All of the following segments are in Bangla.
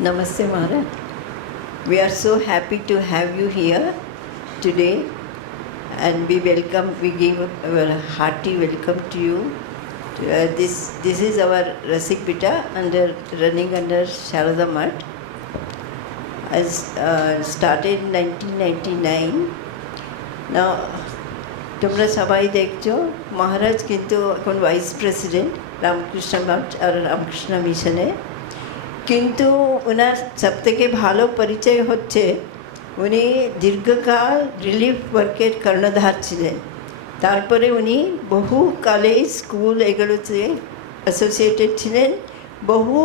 Namaste Maharaj. We are so happy to have you here today and we give our hearty welcome to you. This is our Rasik Pita running under Sharada Math. As started in 1999. Now, তোমরা সবাই দেখছো মহারাজ কিন্তু এখন ভাইস প্রেসিডেন্ট রামকৃষ্ণ মঠ আর রামকৃষ্ণ মিশনে, কিন্তু ওনার সবথেকে ভালো পরিচয় হচ্ছে উনি দীর্ঘকাল রিলিফ ওয়ার্কের কর্ণধার ছিলেন। তারপরে উনি বহু কলেজ স্কুল এগুলোতে অ্যাসোসিয়েটেড ছিলেন, বহু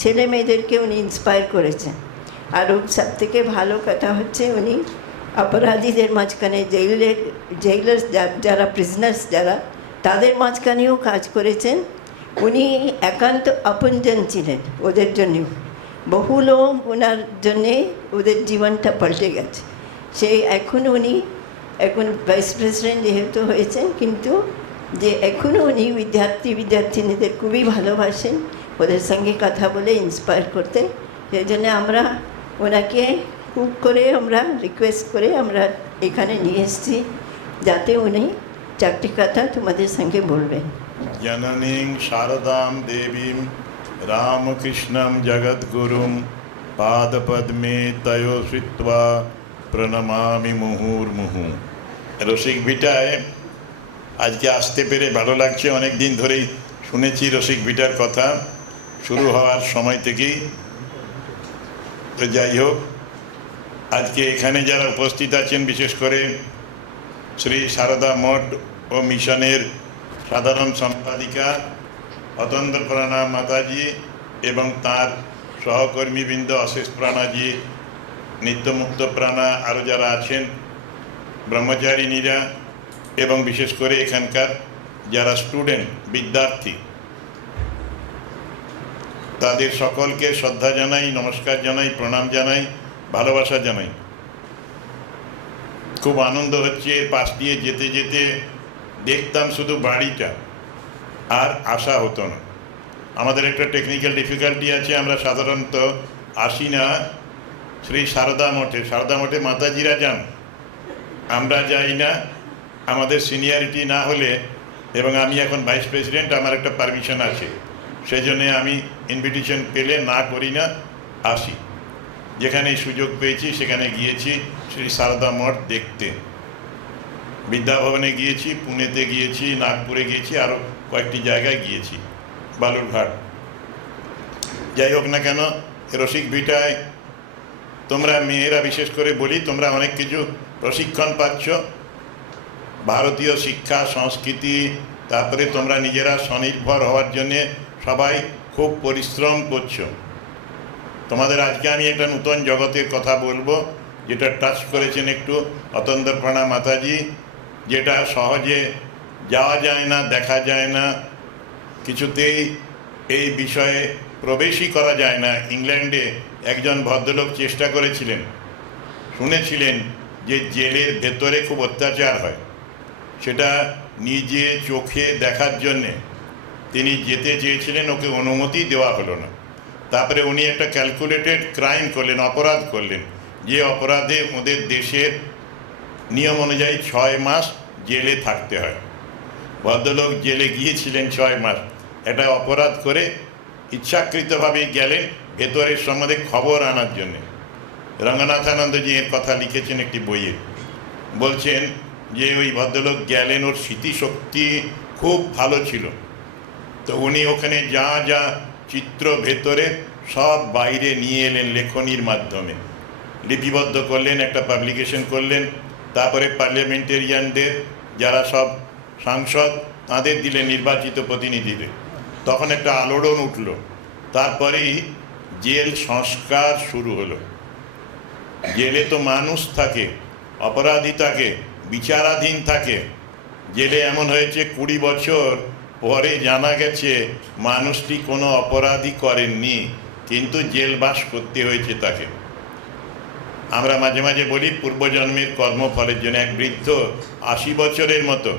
ছেলে মেয়েদেরকে উনি ইন্সপায়ার করেছেন। আর সবথেকে ভালো কথা হচ্ছে উনি অপরাধীদের মাঝখানে জেইলার্স যারা প্রিজনার্স যারা তাদের মাঝখানেও কাজ করেছেন। উনি একান্ত আপনজন ছিলেন ওদের জন্যেও। বহু লোক ওনার জন্যে ওদের জীবনটা পাল্টে গেছে। সেই উনি এখন ভাইস প্রেসিডেন্ট যেহেতু হয়েছেন, কিন্তু যে এখনও উনি বিদ্যার্থিনীদের খুবই ভালোবাসেন, ওদের সঙ্গে কথা বলে ইন্সপায়ার করতে। সেই জন্য আমরা ওনাকে খুব করে আমরা রিকোয়েস্ট করে আমরা এখানে নিয়ে এসেছি, যাতে উনি চারটি কথা তোমাদের সঙ্গে বলবেন। জননীং শারদাম দেবীম রামকৃষ্ণম জগদ্গুরুম পাদপদ্মে তয়ো শ্রিত্বা প্রণমামি মুহুর্মুহু। রসিক ভিটায় আজকে আসতে পেরে ভালো লাগছে। অনেক দিন ধরেই শুনেছি রসিক ভিটার কথা শুরু হওয়ার সময় থেকেই। তো যাই হোক, আজকে এখানে যারা উপস্থিত আছেন, বিশেষ করে শ্রী সারদা মঠ ও মিশনের সাধারণ সম্পাদিকা অতন্দ্রপ্রাণা মাতাজি এবং তার সহকর্মীবৃন্দ অশেষ প্রাণাজি, নিত্যমুক্ত প্রাণা, আরও যারা আছেন ব্রহ্মচারিণীরা, এবং বিশেষ করে এখানকার যারা স্টুডেন্ট বিদ্যার্থী, তাদের সকলকে শ্রদ্ধা জানাই, নমস্কার জানাই, প্রণাম জানাই, ভালোবাসা জানাই। খুব আনন্দ হচ্ছে। পাশ দিয়ে যেতে যেতে দেখতাম শুধু বাড়িটা, আর আসা হতো না। আমাদের একটা টেকনিক্যাল ডিফিকাল্টি আছে, আমরা সাধারণত আসি না শ্রী সারদা মঠে। সারদা মঠে মাতাজিরা যান, আমরা যাই না। আমাদের সিনিয়রিটি না হলে, এবং আমি এখন ভাইস প্রেসিডেন্ট, আমার একটা পারমিশন আছে, সেই জন্যে আমি ইনভিটেশন পেলে না করি না, আসি। যেখানে সুযোগ পেয়েছি সেখানে গিয়েছি শ্রী সারদা মঠ দেখতে। বিদ্যাভবনে গিয়েছি, পুনেতে গিয়েছি, নাগপুরে গিয়েছি, আরও কয়েকটি জায়গায় গিয়েছি, বালুরঘাট। যাই হোক না কেন, রসিক ভিটায় তোমরা মেয়েরা বিশেষ করে বলি, তোমরা অনেক কিছু প্রশিক্ষণ পাচ্ছ, ভারতীয় শিক্ষা সংস্কৃতি, তারপরে তোমরা নিজেরা স্বনির্ভর হওয়ার জন্যে সবাই খুব পরিশ্রম করছো। তোমাদের আজকে আমি একটা নূতন জগতের কথা বলবো, যেটা টাচ করেছেন একটু অতন্দ্রপ্রাণা মাতাজি, যেটা সহজে যাওয়া যায় না, দেখা যায় না, কিছুতেই এই বিষয়ে প্রবেশই করা যায় না। ইংল্যান্ডে একজন ভদ্রলোক চেষ্টা করেছিলেন, শুনেছিলেন যে জেলের ভেতরে খুব অত্যাচার হয়, সেটা নিজে চোখে দেখার জন্যে তিনি যেতে চেয়েছিলেন, ওকে অনুমতি দেওয়া হলো না। তারপরে উনি একটা ক্যালকুলেটেড ক্রাইম করলেন, অপরাধ করলেন, যে অপরাধে ওদের দেশের নিয়ম অনুযায়ী 6 মাস জেলে থাকতে হয়। ভদ্রলোক জেলে গিয়েছিলেন 6 মাস, এটা অপরাধ করে ইচ্ছাকৃতভাবেই গেলেন ভেতরের সম্বন্ধে খবর আনার জন্যে। রঙ্গনাথানন্দজি এর কথা লিখেছেন একটি বইয়ে, বলছেন যে ওই ভদ্রলোক গেলেন, ওর স্মৃতিশক্তি খুব ভালো ছিল। তো উনি ওখানে যা যা চিত্র ভেতরে সব বাইরে নিয়ে এলেন, লেখনির মাধ্যমে লিপিবদ্ধ করলেন, একটা পাবলিকেশন করলেন। তারপরে পার্লামেন্টেরিয়ানদের যারা সব সাংসদ, তাদের দিলেন, নির্বাচিত প্রতিনিধিদের। তখন একটা আলোড়ন উঠল। তারপরেই জেল সংস্কার শুরু হলো। জেলে তো মানুষ থাকে, অপরাধী থাকে, বিচারাধীন থাকে। জেলে এমন হয়েছে 20 বছর পরে জানা গেছে মানুষটি কোনো অপরাধী করেননি, কিন্তু জেলবাস করতে হয়েছে তাকে। আমরা মাঝে মাঝে বলি পূর্বজন্মের কর্মফলের জন্য। এক বৃদ্ধ 80 বছরের মতো,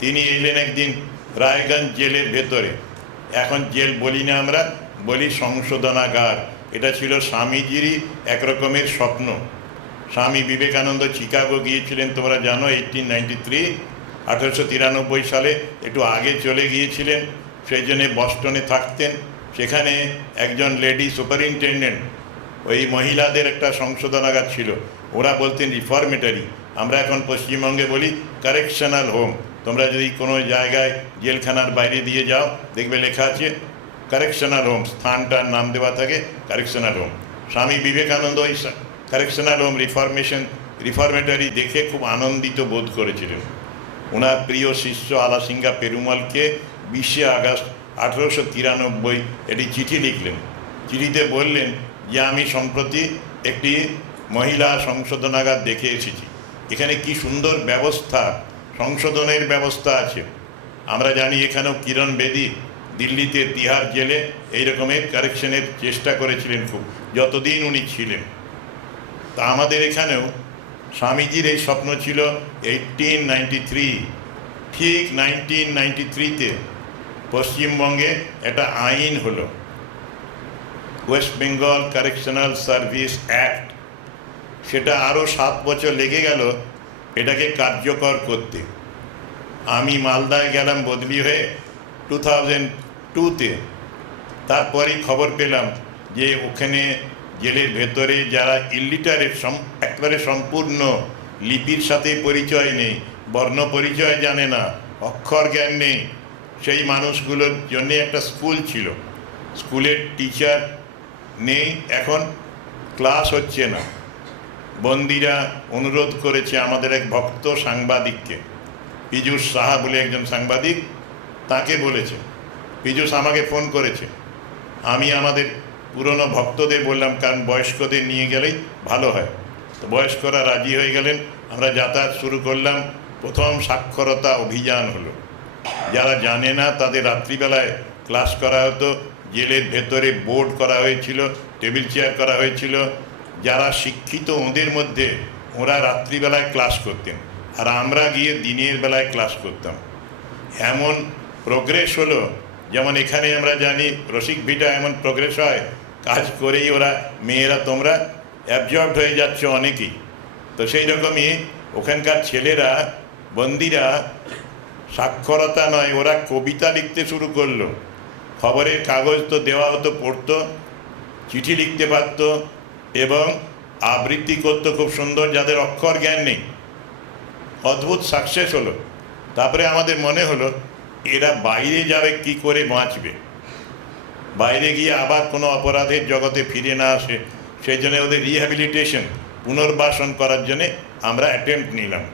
তিনি এলেন একদিন রায়গঞ্জ জেলের ভেতরে। এখন জেল বলি না, আমরা বলি সংশোধনাগার। এটা ছিল স্বামীজিরই এক রকমের স্বপ্ন। স্বামী বিবেকানন্দ চিকাগো গিয়েছিলেন, তোমরা জানো, 1893 সালে, একটু আগে চলে গিয়েছিলেন। সেই জন্যে বস্টনে থাকতেন। সেখানে একজন লেডি সুপারিনটেন্ডেন্ট, ওই মহিলাদের একটা সংশোধনাগার ছিল, ওরা বলতেন রিফর্মেটারি। আমরা এখন পশ্চিমবঙ্গে বলি কারেকশনাল হোম। তোমরা যদি কোনো জায়গায় জেলখানার বাইরে দিয়ে যাও, দেখবে লেখা আছে কারেকশনাল হোম, স্থানটার নাম দেওয়া থাকে কারেকশনাল হোম। স্বামী বিবেকানন্দ ওই কারেকশনাল হোম রিফর্মেটারি দেখে খুব আনন্দিত বোধ করেছিলেন। ওনার প্রিয় শিষ্য আলাসিঙ্গা পেরুমলকে 20 আগস্ট 1893 একটি চিঠি লিখলেন। চিঠিতে বললেন যে আমি সম্প্রতি একটি মহিলা সংশোধনাগার দেখে এসেছি, এখানে কি সুন্দর ব্যবস্থা, সংশোধনের ব্যবস্থা আছে। আমরা জানি এখানেও কিরণ বেদী দিল্লিতে তিহার জেলে এই রকমের কারেকশনের চেষ্টা করেছিলেন খুব, যতদিন উনি ছিলেন। তা আমাদের এখানেও স্বামীজির এই স্বপ্ন ছিল 1893, ঠিক 1993-তে পশ্চিমবঙ্গে একটা আইন হলো, West Bengal correctional service act. সেটা আরও 7 বছর লেগে গেল এটাকে কার্যকর করতে। আমি মালদায় গেলাম বদলি হয়ে 2002-তে। তারপরেই খবর পেলাম যে ওখানে জেলের ভেতরে যারা ইলিটারেট, একবারে সম্পূর্ণ লিপির সাথে পরিচয় নেই, বর্ণ পরিচয় জানে না, অক্ষর জ্ঞান নেই, সেই মানুষগুলোর জন্য একটা স্কুল ছিল। স্কুলের টিচার নেই, এখন ক্লাস হচ্ছে না। বন্দীরা অনুরোধ করেছে আমাদের এক ভক্ত সাংবাদিককে, পীযূষ সাহা বলে একজন সাংবাদিক, তাকে বলেছে। পীযূষ আমাকে ফোন করেছে। আমি আমাদের পুরনো ভক্তদের বললাম, কারণ বয়স্কদের নিয়ে গেলেই ভালো হয়। তো বয়স্করা রাজি হয়ে গেলেন, আমরা যাতায়াত শুরু করলাম। প্রথম সাক্ষরতা অভিযান হলো। যারা জানে না তাদের রাত্রিবেলায় ক্লাস করা হতো, জেলের ভেতরে বোর্ড করা হয়েছিল, টেবিল চেয়ার করা হয়েছিল। যারা শিক্ষিত ওদের মধ্যে ওরা রাত্রিবেলায় ক্লাস করতেন, আর আমরা গিয়ে দিনের বেলায় ক্লাস করতাম। এমন প্রোগ্রেস হলো, যেমন এখানে আমরা জানি রসিক ভিটা এমন প্রোগ্রেস হয়, কাজ করেই ওরা, মেয়েরা তোমরা অ্যাবজর্বড হয়ে যাচ্ছ অনেকেই। তো সেই রকমই ওখানকার ছেলেরা, বন্দীরা, সাক্ষরতা নয়, ওরা কবিতা লিখতে শুরু করলো। খবরের কাগজ তো দেওয়া হতো, পড়তো, চিঠি লিখতে পারত এবং আবৃত্তি করতো খুব সুন্দর, যাদের অক্ষর জ্ঞান নেই। অদ্ভুত সাকসেস হলো। তারপরে আমাদের মনে হলো এরা বাইরে যাবে কি করে বাঁচবে, বাইরে গিয়ে আবার কোনো অপরাধের জগতে ফিরে না আসে, সেই জন্য ওদের রিহ্যাবিলিটেশন, পুনর্বাসন করার জন্যে আমরা অ্যাটেম্প্ট নিলাম।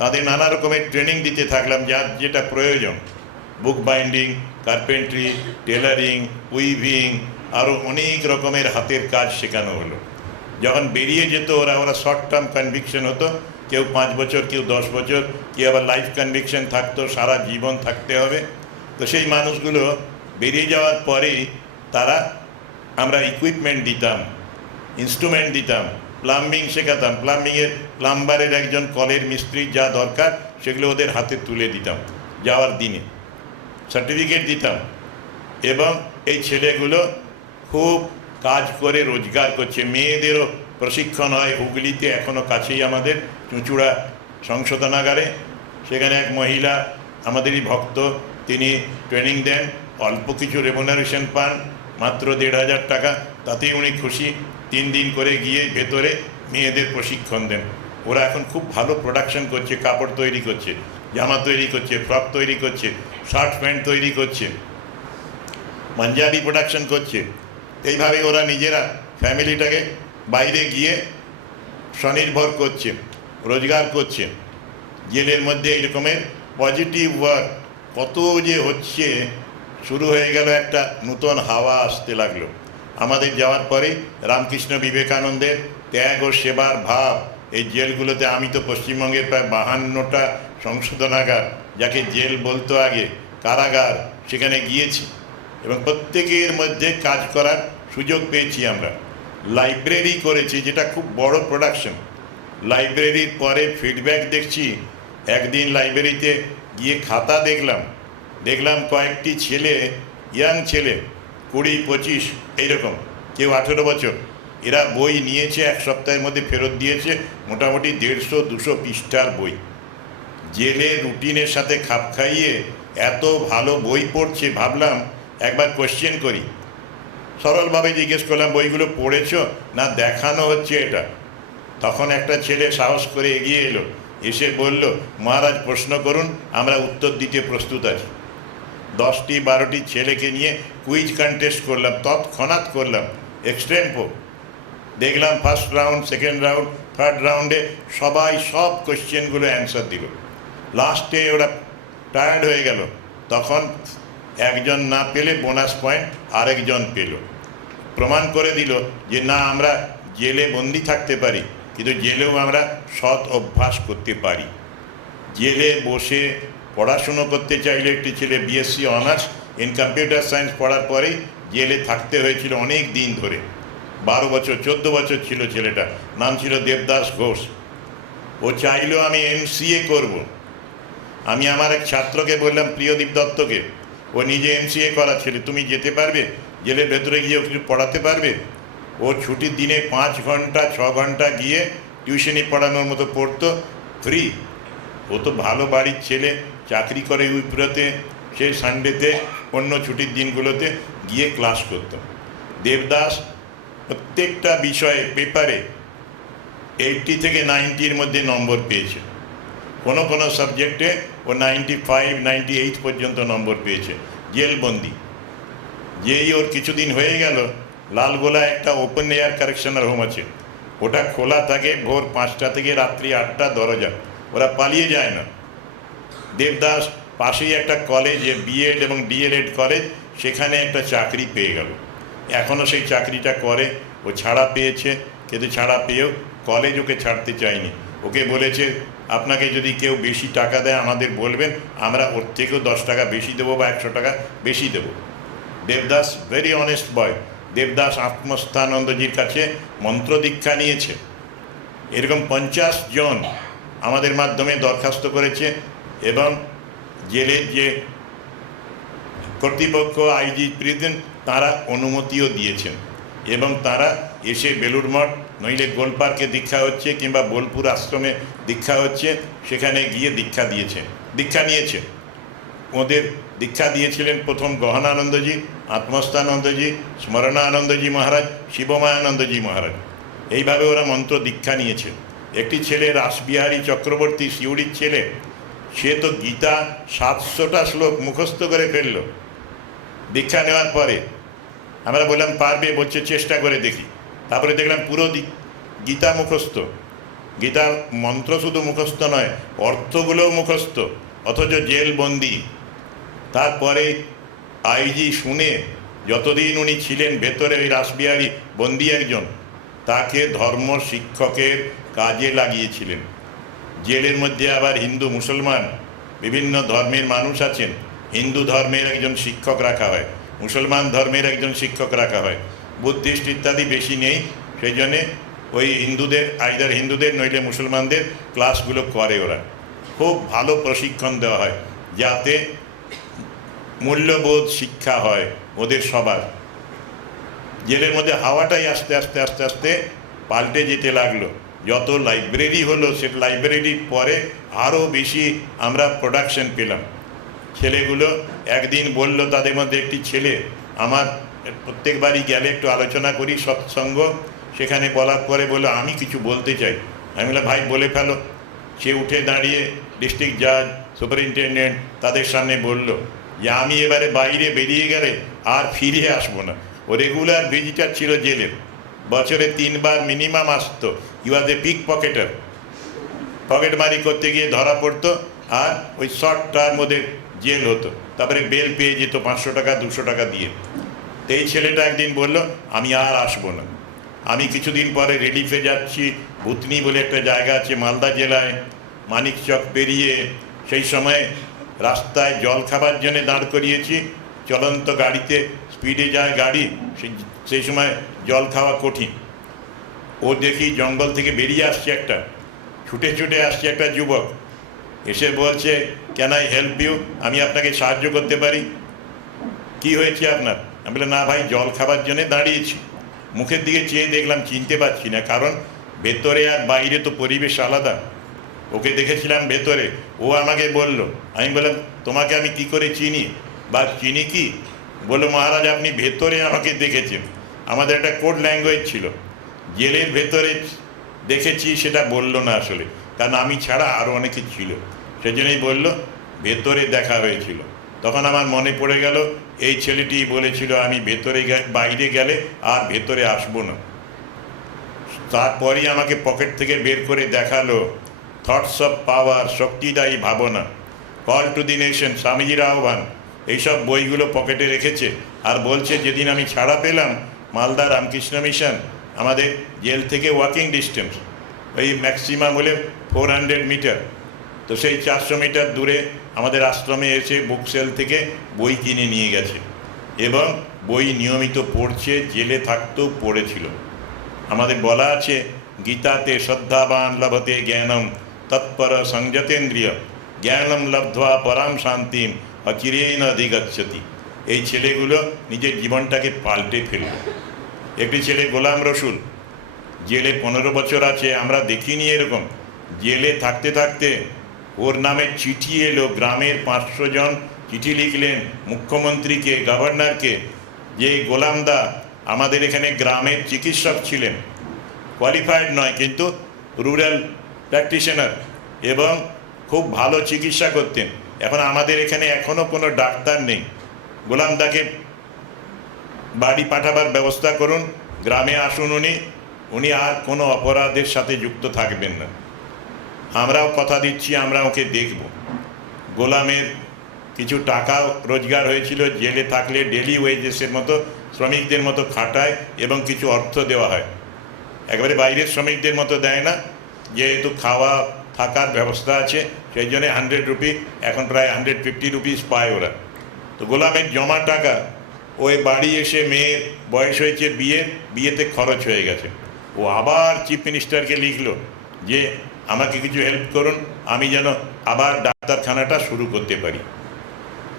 তাদের নানা রকমের ট্রেনিং দিতে থাকলাম, যার যেটা প্রয়োজন, বুক বাইন্ডিং, কার্পেন্ট্রি, টেলারিং, উইভিং, আরও অনেক রকমের হাতের কাজ শেখানো হলো। যখন বেরিয়ে যেত ওরা শর্ট টার্ম কনভিকশন হতো, কেউ 5 বছর, কেউ 10 বছর, কেউ আবার লাইফ কনভিকশন থাকতো, সারা জীবন থাকতে হবে। তো সেই মানুষগুলো বেরিয়ে যাওয়ার পরেই আমরা ইকুইপমেন্ট দিতাম, ইনস্ট্রুমেন্ট দিতাম, প্লাম্বিং শেখাতাম। প্লাম্বারের একজন কলের মিস্ত্রির যা দরকার সেগুলো ওদের হাতে তুলে দিতাম যাওয়ার দিনে, সার্টিফিকেট দিতাম। এবং এই ছেলেগুলো খুব কাজ করে রোজগার করছে। মেয়েদেরও প্রশিক্ষণ হয় হুগলিতে, এখনও কাছেই আমাদের চুঁচুড়া সংশোধনাগারে। সেখানে এক মহিলা আমাদেরই ভক্ত, তিনি ট্রেনিং দেন, অল্প কিছু রেমুনারেশন পান, মাত্র 1,500 টাকা, তাতেই উনি খুশি। 3 দিন করে গিয়ে ভেতরে মেয়েদের প্রশিক্ষণ দেন। ওরা এখন খুব ভালো প্রোডাকশন করছে, কাপড় তৈরি করছে, জামা তৈরি করছে, ফ্রক তৈরি করছে, শার্ট প্যান্ট তৈরি করছে, পাঞ্জাবি প্রোডাকশন করছে। এইভাবে ওরা নিজেরা ফ্যামিলিটাকে বাইরে গিয়ে স্বনির্ভর করছে, রোজগার করছে। জেলের মধ্যে এইরকমের পজিটিভ ওয়ার্ক কত যে হচ্ছে, শুরু হয়ে গেল, একটা নূতন হাওয়া আসতে লাগলো। আমাদের যাওয়ার পরে রামকৃষ্ণ বিবেকানন্দের ত্যাগ ও সেবার ভাব এই জেলগুলোতে, আমি তো পশ্চিমবঙ্গের প্রায় 52টা সংশোধনাগার, যাকে জেল বলতো আগে, কারাগার, সেখানে গিয়েছি এবং প্রত্যেকের মধ্যে কাজ করার সুযোগ পেয়েছি। আমরা লাইব্রেরি করেছি, যেটা খুব বড় প্রোডাকশন। লাইব্রেরির পরে ফিডব্যাক দেখছি। একদিন লাইব্রেরিতে গিয়ে খাতা দেখলাম কয়েকটি ছেলে, ইয়াং ছেলে, 20-25 এইরকম, কেউ 18 বছর। এরা বই নিয়েছে, এক সপ্তাহের মধ্যে ফেরত দিয়েছে মোটামুটি 150-200 পৃষ্ঠার বই। জেলের রুটিনের সাথে খাপ খাইয়ে এত ভালো বই পড়ছে, ভাবলাম একবার কোশ্চেন করি। সরলভাবে জিজ্ঞেস করলাম, বইগুলো পড়েছো না দেখানো হচ্ছে এটা? তখন একটা ছেলে সাহস করে এগিয়ে এলো, এসে বলল, মহারাজ প্রশ্ন করুন, আমরা উত্তর দিতে প্রস্তুত আছি। 10-12টি ছেলেকে নিয়ে কুইজ কন্টেস্ট করলাম, তৎক্ষণাৎ করলাম, এক্সটেম্পো। দেখলাম first round, second round, third রাউন্ডে সবাই সব কোশ্চেনগুলো অ্যান্সার দিল। লাস্টে ওরা টায়ার্ড হয়ে গেল, তখন একজন না পেলে বোনাস পয়েন্ট আরেকজন পেল। প্রমাণ করে দিল যে না, আমরা জেলে বন্দি থাকতে পারি, কিন্তু জেলেও আমরা সৎ অভ্যাস করতে পারি। জেলে বসে পড়াশুনো করতে চাইলে একটি ছেলে BSc honours in computer science পড়ার পরেই জেলে থাকতে হয়েছিল অনেক দিন ধরে। 12 বছর 14 বছর ছিল ছেলেটা, নাম ছিল দেবদাস ঘোষ। ও চাইলো আমি এমসিএ করব। আমি আমার এক ছাত্রকে বললাম, প্রিয়দীপ দত্তকে, ও নিজে এমসিএ করা ছেলে, তুমি যেতে পারবে জেলের ভেতরে গিয়ে ও কিছু পড়াতে পারবে? ও ছুটির দিনে 5 ঘন্টা 6 ঘন্টা গিয়ে টিউশনি পড়ানোর মতো পড়তো, ফ্রি। ও তো ভালো বাড়ির ছেলে, চাকরি করে উইপ্রোতে, সেই সানডেতে অন্য ছুটির দিনগুলোতে গিয়ে ক্লাস করতো। দেবদাস প্রত্যেকটা বিষয়ে পেপারে 80 থেকে 90-র মধ্যে নম্বর পেয়েছে। কোনো কোনো সাবজেক্টে ও 95, 98 পর্যন্ত নম্বর পেয়েছে, জেলবন্দি। যেই ওর কিছুদিন হয়ে গেল, লালগোলায় একটা ওপেন এয়ার কারেকশনাল হোম আছে, ওটা খোলা থাকে ভোর 5টা থেকে রাত্রি 8টা দরজা, ওরা পালিয়ে যায় না। দেবদাস পাশেই একটা কলেজে বিএড এবং ডিএলএড কলেজ, সেখানে একটা চাকরি পেয়ে গেল। এখনও সেই চাকরিটা করে। ও ছাড়া পেয়েছে, কিন্তু ছাড়া পেয়েও কলেজ ওকে ছাড়তে চায়নি। ওকে বলেছে, আপনাকে যদি কেউ বেশি টাকা দেয় আমাদের বলবেন, আমরা ওর থেকেও 10 টাকা বেশি দেবো বা 100 টাকা বেশি দেবো। Devdas very honest boy. Devdas আত্মস্থানন্দজির কাছে মন্ত্র দীক্ষা নিয়েছে। এরকম 50 জন আমাদের মাধ্যমে দরখাস্ত করেছে, এবং জেলের যে কর্তৃপক্ষ, আইজি প্রেসিডেন্ট, তারা অনুমতিও দিয়েছেন, এবং তারা এসে বেলুড় মঠ নইলে গোলপার্কে দীক্ষা হচ্ছে কিংবা বোলপুর আশ্রমে দীক্ষা হচ্ছে, সেখানে গিয়ে দীক্ষা নিয়েছে। ওদের দীক্ষা দিয়েছিলেন প্রথম গহনানন্দজি, আত্মস্থানন্দজি, স্মরণানন্দজি মহারাজ, শিবমায়ানন্দজি মহারাজ। এইভাবে ওরা মন্ত্র দীক্ষা নিয়েছে। একটি ছেলে রাসবিহারী চক্রবর্তী, সিউড়ির ছেলে, সে তো গীতা 700টা শ্লোক মুখস্থ করে ফেলল দীক্ষা নেওয়ার পরে। আমরা বললাম পারবে? বলছে চেষ্টা করে দেখি। তারপরে দেখলাম পুরো গীতা মুখস্থ। গীতার মন্ত্র শুধু মুখস্থ নয়, অর্থগুলোও মুখস্থ, অথচ জেলবন্দি। তারপরে আইজি শুনে, যতদিন উনি ছিলেন ভেতরে, ওই রাসবিহারী বন্দি একজন, তাকে ধর্ম শিক্ষকের কাজে লাগিয়েছিলেন। জেলের মধ্যে আবার হিন্দু মুসলমান বিভিন্ন ধর্মের মানুষ আছেন। হিন্দু ধর্মের একজন শিক্ষক রাখা হয়, মুসলমান ধর্মের একজন শিক্ষক রাখা হয়, বুদ্ধিস্ট ইত্যাদি বেশি নেই। সেই জন্যে ওই হিন্দুদের, আইদার হিন্দুদের নইলে মুসলমানদের ক্লাসগুলো করে ওরা। খুব ভালো প্রশিক্ষণ দেওয়া হয়, যাতে মূল্যবোধ শিক্ষা হয় ওদের সবার। জেলের মধ্যে হাওয়াটাই আস্তে আস্তে আস্তে আস্তে পাল্টে যেতে লাগলো। যত লাইব্রেরি হলো, সে লাইব্রেরির পরে আরও বেশি আমরা প্রোডাকশন পেলাম। ছেলেগুলো একদিন বলল, তাদের মধ্যে একটি ছেলে, আমার প্রত্যেকবারই গেলে একটু আলোচনা করি সৎসঙ্গ, সেখানে বলার পরে বললো, আমি কিছু বলতে চাই। আমি বললাম, ভাই বলে ফেলো। সে উঠে দাঁড়িয়ে ডিস্ট্রিক্ট জাজ, সুপারিনটেন্ডেন্ট তাদের সামনে বলল যে আমি এবারে বাইরে বেরিয়ে গেলে আর ফিরে আসবো না। ও রেগুলার ভিজিটার ছিল জেলের, বছরে 3 বার মিনিমাম আসতো। ই ওয়াজ এ পিক পকেটার। পকেটমারি করতে গিয়ে ধরা পড়তো, আর ওই শর্টটার মধ্যে জেল হতো, তারপরে বেল পেয়ে যেত 500 টাকা 200 টাকা দিয়ে। তো এই ছেলেটা একদিন বলল, আমি আর আসবো না। আমি কিছুদিন পরে রিলিফে যাচ্ছি, ভুতনি বলে একটা জায়গা আছে মালদা জেলায়, মানিকচক পেরিয়ে। সেই সময় রাস্তায় জল খাবার জন্য দাঁড় করিয়েছি, চলন্ত গাড়িতে স্পিডে যায় গাড়ি, সেই সময় জল খাওয়া কঠিন। ও দেখি জঙ্গল থেকে বেরিয়ে আসছে একটা, ছুটে ছুটে আসছে একটা যুবক, এসে বলছে, ক্যান আই হেল্প ইউ? আমি আপনাকে সাহায্য করতে পারি? কি হয়েছে আপনার? আমি বললাম, না ভাই, জল খাবার জন্যে দাঁড়িয়েছি। মুখের দিকে চেয়ে দেখলাম চিনতে পারছি না, কারণ ভেতরে আর বাইরে তো পরিবেশ আলাদা। ওকে দেখেছিলাম ভেতরে, ও আমাকে বলল, আমি বললাম তোমাকে আমি কি করে চিনি বা চিনি কি? বললো মহারাজ আপনি ভেতরে আমাকে দেখেছেন। আমাদের একটা কোড ল্যাঙ্গুয়েজ ছিল, জেলের ভেতরে দেখেছি সেটা বললো না আসলে, কারণ আমি ছাড়া আরও অনেকে ছিল, সেজন্যই বলল ভেতরে দেখা হয়েছিল। তখন আমার মনে পড়ে গেল এই ছেলেটি বলেছিল আমি ভেতরে বাইরে গেলে আর ভেতরে আসবো না। তারপরই আমাকে পকেট থেকে বের করে দেখালো থটস অফ পাওয়ার, শক্তিদায়ী ভাবনা, কল টু দি নেশন, স্বামীজির আহ্বান, এইসব বইগুলো পকেটে রেখেছে। আর বলছে যেদিন আমি ছাড়া পেলাম মালদা রামকৃষ্ণ মিশন, আমাদের জেল থেকে ওয়াকিং ডিস্টেন্স ওই ম্যাক্সিমাম হলে 400 মিটার, তো সেই 400 মিটার দূরে আমাদের আশ্রমে এসে বুক সেল থেকে বই কিনে নিয়ে গেছে এবং বই নিয়মিত পড়ছে, জেলে থাকতেও পড়েছিল। আমাদের বলা আছে গীতাতে শ্রদ্ধাবান লভতে জ্ঞানম তৎপর সংযতেন্দ্রিয় জ্ঞানম লব্ধ্বা পরাম শান্তিম অচিরেণ অধিগচ্ছতি। এই ছেলেগুলো নিজের জীবনটাকে পাল্টে ফেলল। একটি ছেলে গোলাম রসুল জেলে 15 বছর আছে, আমরা দেখিনি এরকম। জেলে থাকতে থাকতে ওর নামে চিঠি এলো, গ্রামের 500 জন চিঠি লিখলেন মুখ্যমন্ত্রীকে, গভর্নরকে, যে গোলামদা আমাদের এখানে গ্রামের চিকিৎসক ছিলেন, কোয়ালিফাইড নয় কিন্তু রুরাল প্র্যাকটিশনার এবং খুব ভালো চিকিৎসা করতেন। এখন আমাদের এখানে এখনও কোনো ডাক্তার নেই, গোলামদাকে বাড়ি পাঠাবার ব্যবস্থা করুন, গ্রামে আসুন উনি আর কোনো অপরাধের সাথে যুক্ত থাকবেন না। আমরাও কথা দিচ্ছি আমরা ওকে দেখব। গোলামের কিছু টাকা রোজগার হয়েছিল, জেলে থাকলে ডেলি ওয়েজেসের মতো শ্রমিকদের মতো খাটায় এবং কিছু অর্থ দেওয়া হয়, একেবারে বাইরের শ্রমিকদের মতো দেয় না, যেহেতু খাওয়া থাকার ব্যবস্থা আছে সেই জন্যে 100 রুপি, এখন প্রায় 150 রুপিস পায় ওরা। তো গোলামের জমা টাকা ওই বাড়ি এসে মেয়ের বয়স হয়েছে, বিয়েতে খরচ হয়ে গেছে। ও আবার চিফ মিনিস্টারকে লিখলো যে আমাকে কিছু হেল্প করুন, আমি যেন আবার ডাক্তারখানাটা শুরু করতে পারি।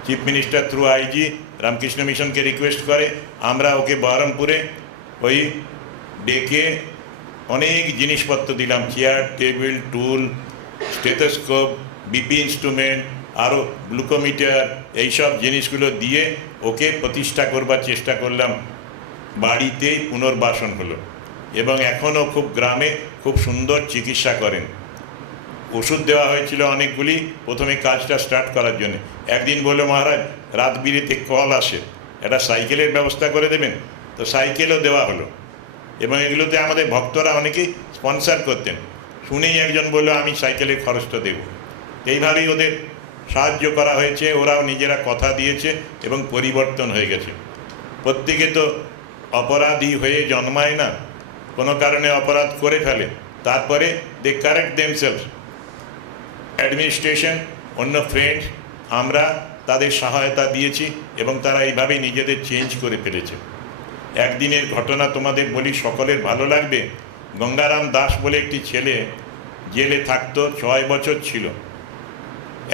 Chief minister through IG Ramakrishna মিশনকে রিকোয়েস্ট করে, আমরা ওকে বহরমপুরে ওই ডেকে অনেক জিনিসপত্র দিলাম, chair table tool stethoscope BP instrument আরও গ্লুকোমিটার, এইসব জিনিসগুলো দিয়ে ওকে প্রতিষ্ঠা করবার চেষ্টা করলাম। বাড়িতেই পুনর্বাসন হলো এবং এখনও খুব গ্রামে খুব সুন্দর চিকিৎসা করেন। ওষুধ দেওয়া হয়েছিল অনেকগুলি প্রথমে কাজটা স্টার্ট করার জন্য। একদিন বললো মহারাজ রাত বিরেতে কল আসে, একটা সাইকেলের ব্যবস্থা করে দেবেন, তো সাইকেলও দেওয়া হলো এবং এগুলোতে আমাদের ভক্তরা অনেকেই স্পন্সার করতেন। শুনেই একজন বললো আমি সাইকেলের খরচটা দেব। এইভাবেই ওদের সাহায্য করা হয়েছে, ওরাও নিজেরা কথা দিয়েছে এবং পরিবর্তন হয়ে গেছে। প্রত্যেকে তো অপরাধী হয়ে জন্মায় না, কোনো কারণে অপরাধ করে ফেলে, তারপরে দে কারেক্ট দেমসেলস। অ্যাডমিনিস্ট্রেশন, অন্য ফ্রেন্ডস, আমরা তাদের সহায়তা দিয়েছি এবং তারা এইভাবেই নিজেদের চেঞ্জ করে ফেলেছে। একদিনের ঘটনা তোমাদের বলি, সকলের ভালো লাগবে। গঙ্গারাম দাস বলে একটি ছেলে জেলে থাকতো, 6 বছর ছিল।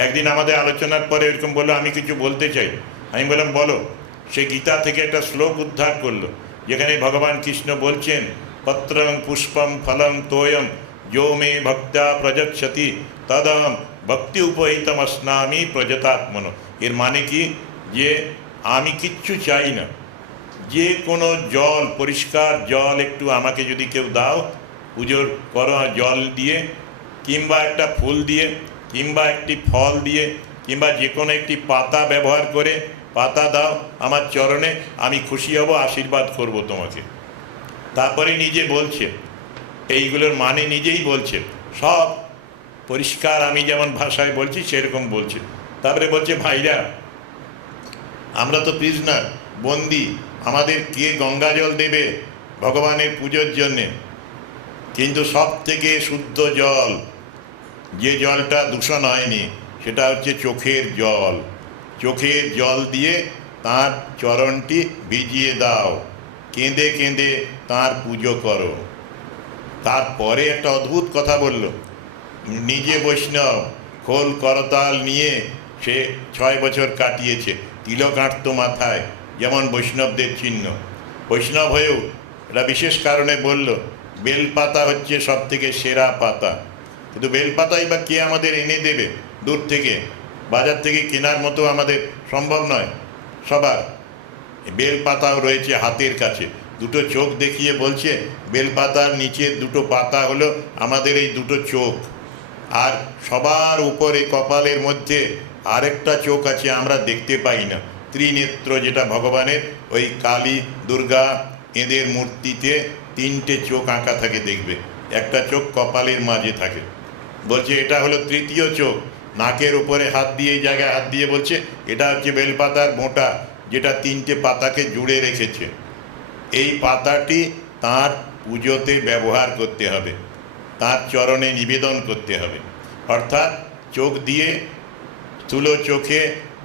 একদিন আমাদের আলোচনার পরে এরকম বললো আমি কিছু বলতে চাই। আমি বললাম বলো। সে গীতা থেকে একটা শ্লোক উদ্ধার করলো, যেখানে ভগবান কৃষ্ণ বলছেন পত্রং পুষ্পম ফলম তোয়ম যো মে ভক্তা প্রযচ্ছতি তদম ভক্তি উপহিতম স্নামি প্রজতাত্মন। এর মানে কি, যে আমি কিচ্ছু চাই না, যে কোনো জল, পরিষ্কার জল একটু আমাকে যদি কেউ দাও, পুজোর করো জল দিয়ে, কিংবা একটা ফুল দিয়ে, কিংবা একটি ফল দিয়ে, কিংবা যে কোনো একটি পাতা ব্যবহার করে পাতা দাও আমার চরণে, আমি খুশি হব, আশীর্বাদ করব তোমাকে। তারপরে নিজে বলছে, এইগুলোর মানে নিজেই বলছে, সব পরিষ্কার আমি যেমন ভাষায় বলছি সেরকম বলছে। তারপরে বলছে ভাইরা আমরা তো প্রিজনার, বন্দি, আমাদের কে গঙ্গা জল দেবে ভগবানের পুজোর জন্যে? কিন্তু সব থেকে শুদ্ধ জল, যে জলটা দূষণ হয়নি, সেটা হচ্ছে চোখের জল। চোখের জল দিয়ে তার চরণটি ভিজিয়ে দাও, কেঁদে কেঁদে তার পুজো করো। তারপরে একটা অদ্ভুত কথা বলল, নিজে বৈষ্ণব, খোল করতাল নিয়ে সে 6 বছর কাটিয়েছে, তিলক আঁটতো মাথায়, যেমন বৈষ্ণবদের চিহ্ন। বৈষ্ণব হয়েও এটা বিশেষ কারণে বলল বেলপাতা হচ্ছে সব থেকে সেরা পাতা। কিন্তু বেলপাতাই বা কে আমাদের এনে দেবে দূর থেকে, বাজার থেকে কেনার মতো আমাদের সম্ভব নয় সবার। বেলপাতাও রয়েছে হাতের কাছে, দুটো চোখ দেখিয়ে বলছে বেলপাতার নিচে দুটো পাতা হলো আমাদের এই দুটো চোখ, আর সবার উপরে কপালের মধ্যে আরেকটা চোখ আছে আমরা দেখতে পাই না, ত্রিনেত্র, যেটা ভগবানের ওই কালী দুর্গা এদের মূর্তিতে তিনটে চোখ আঁকা থাকে দেখবে, একটা চোখ কপালের মাঝে থাকে। বলছে এটা হলো তৃতীয় চোখ, নাকের উপরে হাত দিয়ে এই জায়গায় হাত দিয়ে বলছে এটা হচ্ছে বেলপাতার মোটা, যেটা তিনটে পাতাকে জুড়ে রেখেছে। এই পাতাটি তার পুজোতে ব্যবহার করতে হবে, তার চরণে নিবেদন করতে হবে। অর্থাৎ চোখ দিয়ে স্থূল চোখে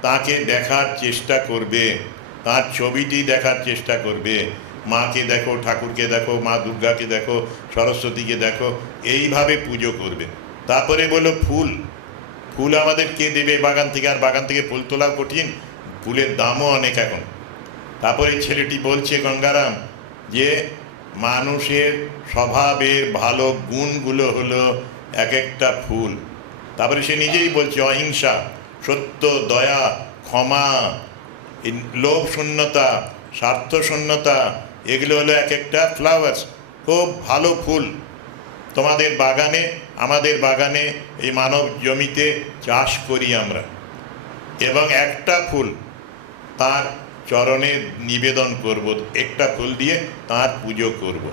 তাকে দেখার চেষ্টা করবে, তার ছবিটি দেখার চেষ্টা করবে। মাকে দেখো, ঠাকুরকে দেখো, মা দুর্গাকে দেখো, সরস্বতীকে দেখো, এইভাবে পুজো করবে। তারপরে বলো ফুল, ফুল আমাদের কে দেবে বাগান থেকে, আর বাগান থেকে ফুল তোলাও কঠিন, ফুলের দামও অনেক এখন। তারপরে ছেলেটি বলছে গঙ্গারাম যে মানুষের স্বভাবের ভালো গুণগুলো হলো এক একটা ফুল। তারপরে সে নিজেই বলছে অহিংসা, সত্য, দয়া, ক্ষমা, লোভ শূন্যতা, স্বার্থ শূন্যতা, এগুলো হলো এক একটা ফ্লাওয়ার্স, খুব ভালো ফুল। তোমাদের বাগানে, আমাদের বাগানে, এই মানব জমিতে চাষ করি আমরা, এবং একটা ফুল তার চরণে নিবেদন করব, একটা ফুল দিয়ে তার পুজো করব।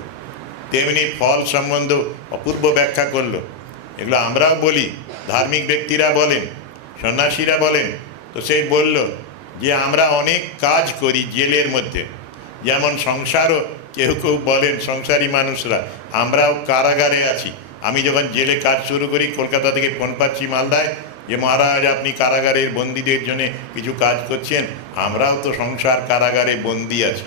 তেমনি ফল সম্বন্ধ অপূর্ব ব্যাখ্যা করলো। এগুলো আমরাও বলি, ধার্মিক ব্যক্তিরা বলেন, সন্ন্যাসীরা বলেন। তো সেই বলল যে আমরা অনেক কাজ করি জেলের মধ্যে, যেমন সংসারও কেউ কেউ বলেন সংসারী মানুষরা, আমরাও কারাগারে আছি। আমি যখন জেলে কাজ শুরু করি, কলকাতা থেকে ফোন পাচ্ছি মালদায় যে মহারাজ আপনি কারাগারের বন্দীদের জন্য কিছু কাজ করছেন, আমরাও তো সংসার কারাগারে বন্দী আছি,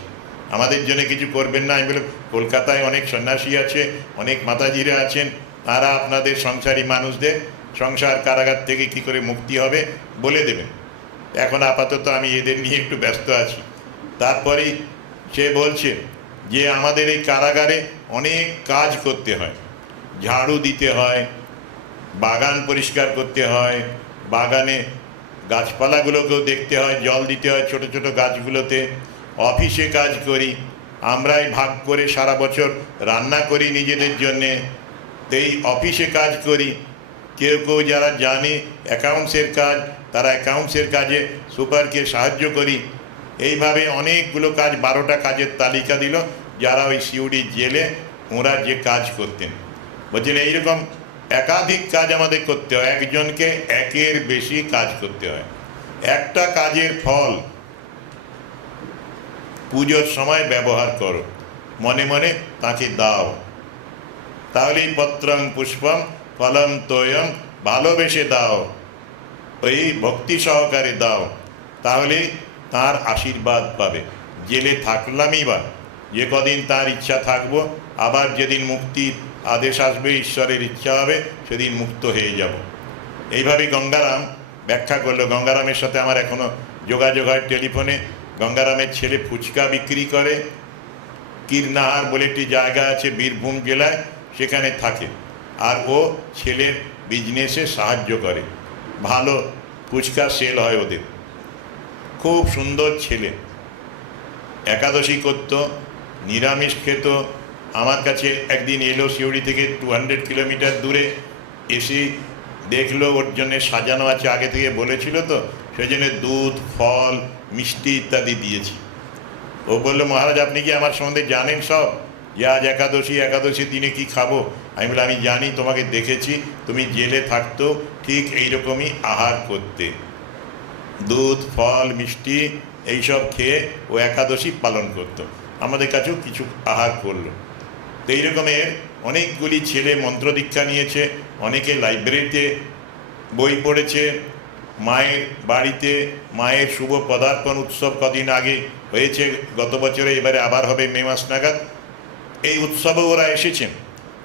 আমাদের জন্য কিছু করবেন না? আমি বললাম কলকাতায় অনেক সন্ন্যাসী আছে, অনেক মাতাজিরা আছেন, তারা আপনাদের সংসারী মানুষদের সংসার কারাগার থেকে কি করে মুক্তি হবে বলে দেবেন। এখন আপাতত আমি এদের নিয়ে একটু ব্যস্ত আছি। তারপরেই সে বলছে যে আমাদের এই কারাগারে অনেক কাজ করতে হয়, ঝাড়ু দিতে হয়, বাগান পরিষ্কার করতে হয়, বাগানে গাছপালাগুলোকেও দেখতে হয়, জল দিতে হয় ছোট ছোট গাছগুলোতে, অফিসে কাজ করি, আমরাই ভাগ করে সারা বছর রান্না করি নিজেদের জন্যে, এই অফিসে কাজ করি। কেউ কেউ যারা জানে অ্যাকাউন্টসের কাজ, তারা অ্যাকাউন্টসের কাজে সুপারকে সাহায্য করি। এইভাবে অনেকগুলো কাজ, 12টা কাজের তালিকা দিল যারা ওই সিউড়ি জেলে ওরা যে কাজ করতেন। বলছেন এইরকম একাধিক কাজ আমাদের করতে হয়, একজনকে একের বেশি কাজ করতে হয়। একটা কাজের ফল পুজোর সময় ব্যবহার করো, মনে মনে তাকে দাও, তাহলেই পত্রং পুষ্পম ফলম তোয়ম, ভালোবেসে দাও, ওই ভক্তি সহকারে দাও, তাহলে তার আশীর্বাদ পাবে। জেলে থাকলামই বা যে কদিন তার ইচ্ছা থাকবো, আবার যেদিন মুক্তির আদেশ আসবে, ঈশ্বরের ইচ্ছা হবে, সেদিন মুক্ত হয়ে যাব। এইভাবে গঙ্গারাম ব্যাখ্যা করলো। গঙ্গারামের সাথে আমার এখনও যোগাযোগ হয় টেলিফোনে। গঙ্গারামের ছেলে ফুচকা বিক্রি করে, কীরনাহার বলে একটি জায়গা আছে বীরভূম জেলায়, সেখানে থাকে, আর ও ছেলের বিজনেসে সাহায্য করে, ভালো ফুচকা সেল হয় ওদের, খুব সুন্দর ছেলে। একাদশী করত, নিরামিষ খেত। আমার কাছে একদিন এলো সিউড়ি থেকে 200 কিলোমিটার দূরে, এসে দেখলো ওর জন্যে সাজানো আছে, আগে থেকে বলেছিল তো, সেই জন্য দুধ, ফল, মিষ্টি ইত্যাদি দিয়েছি। ও বললো মহারাজ আপনি কি আমার সম্বন্ধে জানেন সব, যে আজ একাদশী, একাদশীর দিনে কি খাবো? আমি বললাম আমি জানি, তোমাকে দেখেছি, তুমি জেলে থাকতেও ঠিক এইরকমই আহার করতে, দুধ, ফল, মিষ্টি এইসব খেয়ে ও একাদশী পালন করতো, আমাদের কাছেও কিছু আহার করলো। তো এই রকমের অনেকগুলি ছেলে মন্ত্র দীক্ষা নিয়েছে, অনেকে লাইব্রেরিতে বই পড়েছে, মায়ের বাড়িতে মায়ের শুভ পদার্পণ উৎসব কদিন আগে হয়েছে গত বছরে, এবারে আবার হবে মে মাস নাগাদ। এই উৎসবে ওরা এসেছেন,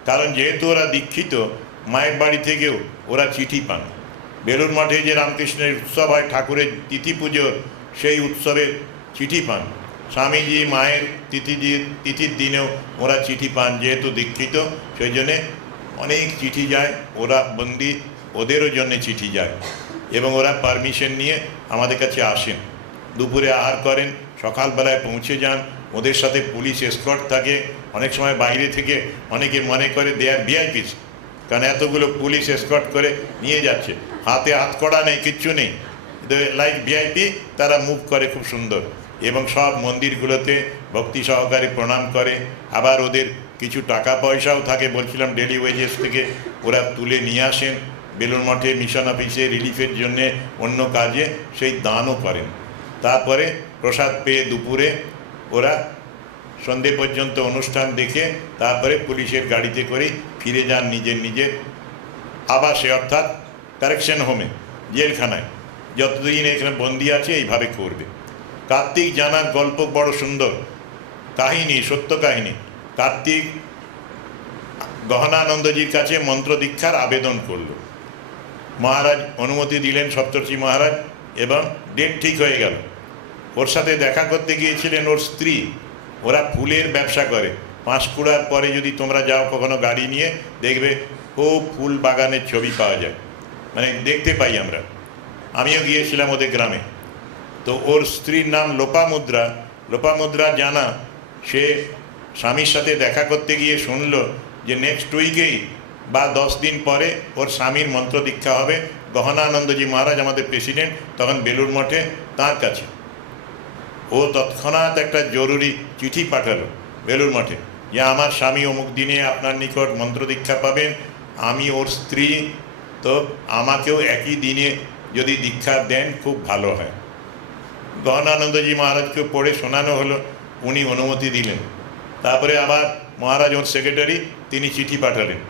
কারণ যেহেতু ওরা দীক্ষিত, মায়ের বাড়ি থেকেও ওরা চিঠি পান। বেলুড় মঠে যে রামকৃষ্ণের উৎসব হয় ঠাকুরের তিথি পুজোর, সেই উৎসবের চিঠি পান। স্বামীজি মায়ের তিথির দিনেও ওরা চিঠি পান, যেহেতু দীক্ষিত সেই জন্যে অনেক চিঠি যায়, ওরা বন্দি, ওদেরও জন্যে চিঠি যায় এবং ওরা পারমিশন নিয়ে আমাদের কাছে আসেন, দুপুরে আহার করেন, সকালবেলায় পৌঁছে যান। ওদের সাথে পুলিশ এসকর্ট থাকে, অনেক সময় বাইরে থেকে অনেকে মনে করে দে আর ভিআইপিস, কারণ এতগুলো পুলিশ এসকর্ট করে নিয়ে যাচ্ছে, হাতে হাতকড়া নেই, কিচ্ছু নেই, লাইক ভিআইপি তারা মুভ করে খুব সুন্দর এবং সব মন্দিরগুলোতে ভক্তি সহকারে প্রণাম করে। আবার ওদের কিছু টাকা পয়সাও থাকে, বলছিলাম ডেলি ওয়েজেস থেকে ওরা তুলে নিয়ে আসেন বেলুড় মঠে মিশন অফিসে রিলিফের জন্যে, অন্য কাজে সেই দানও করেন। তারপরে প্রসাদ পেয়ে দুপুরে ওরা সন্ধে পর্যন্ত অনুষ্ঠান দেখে তারপরে পুলিশের গাড়িতে করে ফিরে যান নিজের আবাসে, অর্থাৎ কারেকশন হোমে, জেলখানায়। যতদিন এখানে বন্দি আছে এইভাবে করবে। কার্তিক জানার গল্প বড় সুন্দর কাহিনী, সত্য কাহিনী। কার্তিক গহনানন্দজির কাছে মন্ত্র দীক্ষার আবেদন করল, মহারাজ অনুমতি দিলেন, সপ্তর্ষি মহারাজ, এবং ডেট ঠিক হয়ে গেল। ওর সাথে দেখা করতে গিয়েছিলেন ওর স্ত্রী। ওরা ফুলের ব্যবসা করে। পাঁশকুড়ার পরে যদি তোমরা যাও কখনো গাড়ি নিয়ে, দেখবে খুব ফুল বাগানের ছবি পাওয়া যায়, মানে দেখতে পাই আমরা। আমিও গিয়েছিলাম ওদের গ্রামে। তো ওর স্ত্রীর নাম লোপামুদ্রা। লোপামুদ্রা জানা, সে স্বামীর সাথে দেখা করতে গিয়ে শুনল যে নেক্সট উইকেই বা 10 দিন পরে ওর স্বামীর মন্ত্র দীক্ষা হবে। গহনানন্দজি মহারাজ আমাদের প্রেসিডেন্ট তখন বেলুড় মঠে, তার কাছে। ও তৎক্ষণাৎ একটা জরুরি চিঠি পাঠালো বেলুড় মঠে যে আমার স্বামী অমুক দিনে আপনার নিকট মন্ত্র দীক্ষা পাবেন, আমি ওর স্ত্রী, তো আমাকেও একই দিনে যদি দীক্ষা দেন খুব ভালো হয়। গহনানন্দজি মহারাজকে পড়ে শোনানো হলো, উনি অনুমতি দিলেন। তারপরে আবার মহারাজ ওর সেক্রেটারি, তিনি চিঠি পাঠালেন।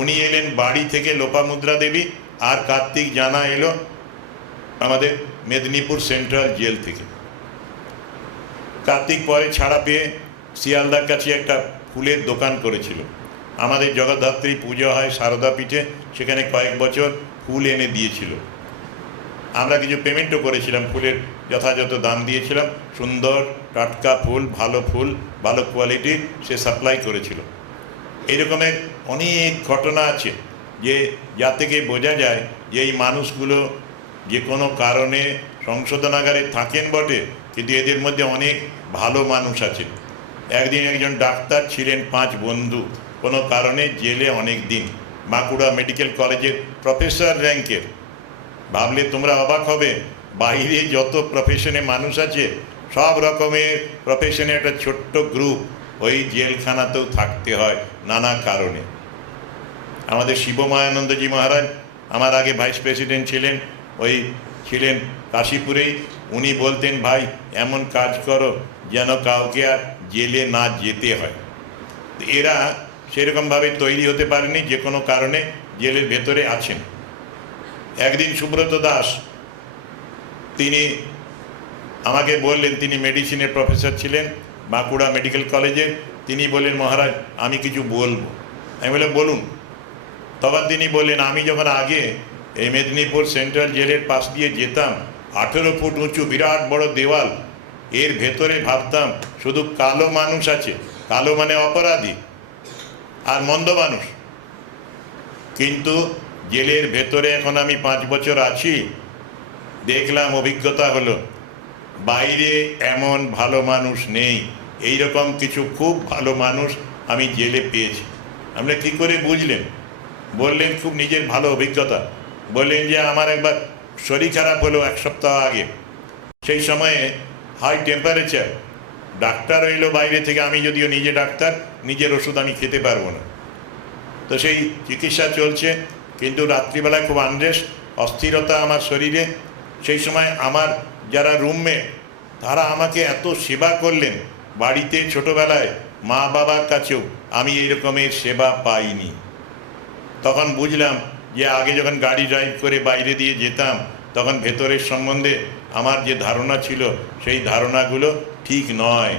উনি এলেন বাড়ি থেকে লোপামুদ্রা দেবী, আর কার্তিক জানা এলো আমাদের মেদিনীপুর সেন্ট্রাল জেল থেকে। কার্তিক পরে ছাড়া পেয়ে শিয়ালদার কাছে একটা ফুলের দোকান করেছিল। আমাদের জগদ্ধাত্রী পুজো হয় সারদা পীঠে, সেখানে কয়েক বছর ফুল এনে দিয়েছিল। আমরা কিছু পেমেন্টও করেছিলাম, ফুলের যথাযথ দাম দিয়েছিলাম। সুন্দর টাটকা ফুল, ভালো কোয়ালিটির সে সাপ্লাই করেছিল। এইরকমের অনেক ঘটনা আছে যে যা থেকে বোঝা যায় যে এই মানুষগুলো যে কোনো কারণে সংশোধনাগারে থাকেন বটে, কিন্তু এদের মধ্যে অনেক ভালো মানুষ আছে। একদিন একজন ডাক্তার ছিলেন 5 বন্ধু, কোনো কারণে জেলে অনেক দিন, বাঁকুড়া মেডিকেল কলেজের প্রফেসর র্যাঙ্কের। ভাবলে তোমরা অবাক হবে, বাইরে যত প্রফেশনে মানুষ আছে, সব রকমের প্রফেশনে একটা ছোট্ট গ্রুপ ওই জেলখানাতেও থাকতে হয় নানা কারণে। আমাদের শিবমায়ানন্দজি মহারাজ আমার আগে ভাইস প্রেসিডেন্ট ছিলেন, ওই ছিলেন কাশীপুরেই। উনি বলতেন, ভাই এমন কাজ করো যেন কাউকে আর জেলে না যেতে হয়। এরা সেরকমভাবে তৈরি হতে পারেনি, যে কোনো কারণে জেলের ভেতরে আছেন। একদিন সুব্রত দাস তিনি আমাকে বললেন, তিনি মেডিসিনের প্রফেসর ছিলেন বাঁকুড়া মেডিকেল কলেজে। তিনি বললেন, মহারাজ আমি কিছু বলবো। আমি বললাম বলুন। তখন তিনি বললেন, আমি যখন আগে এই মেদিনীপুর সেন্ট্রাল জেলের পাশ দিয়ে যেতাম, 18 ফুট উঁচু বিরাট বড় দেওয়াল, এর ভেতরে ভাবতাম শুধু কালো মানুষ আছে, কালো মানে অপরাধী আর মন্দ মানুষ। কিন্তু জেলের ভেতরে এখন আমি 5 বছর আছি, দেখলাম, অভিজ্ঞতা হলো, বাইরে এমন ভালো মানুষ নেই। এই রকম কিছু খুব ভালো মানুষ আমি জেলে পেয়েছি। আপনি কী করে বুঝলেন? বললেন খুব নিজের ভালো অভিজ্ঞতা। বললেন যে আমার একবার শরীর খারাপ হলো 1 সপ্তাহ আগে, সেই সময়ে হাই টেম্পারেচার, ডাক্তার এলো বাইরে থেকে, আমি যদিও নিজে ডাক্তার, নিজের ওষুধ আমি খেতে পারবো না। তো সেই চিকিৎসা চলছে, কিন্তু রাত্রিবেলায় খুব আনরেস্ট, অস্থিরতা আমার শরীরে। সেই সময় আমার যারা রুমমেট, তারা আমাকে এত সেবা করলেন, বাড়িতে ছোটোবেলায় মা বাবার কাছেও আমি এই রকমের সেবা পাইনি। তখন বুঝলাম যে আগে যখন গাড়ি ড্রাইভ করে বাইরে দিয়ে যেতাম, তখন ভেতরের সম্বন্ধে আমার যে ধারণা ছিল, সেই ধারণাগুলো ঠিক নয়।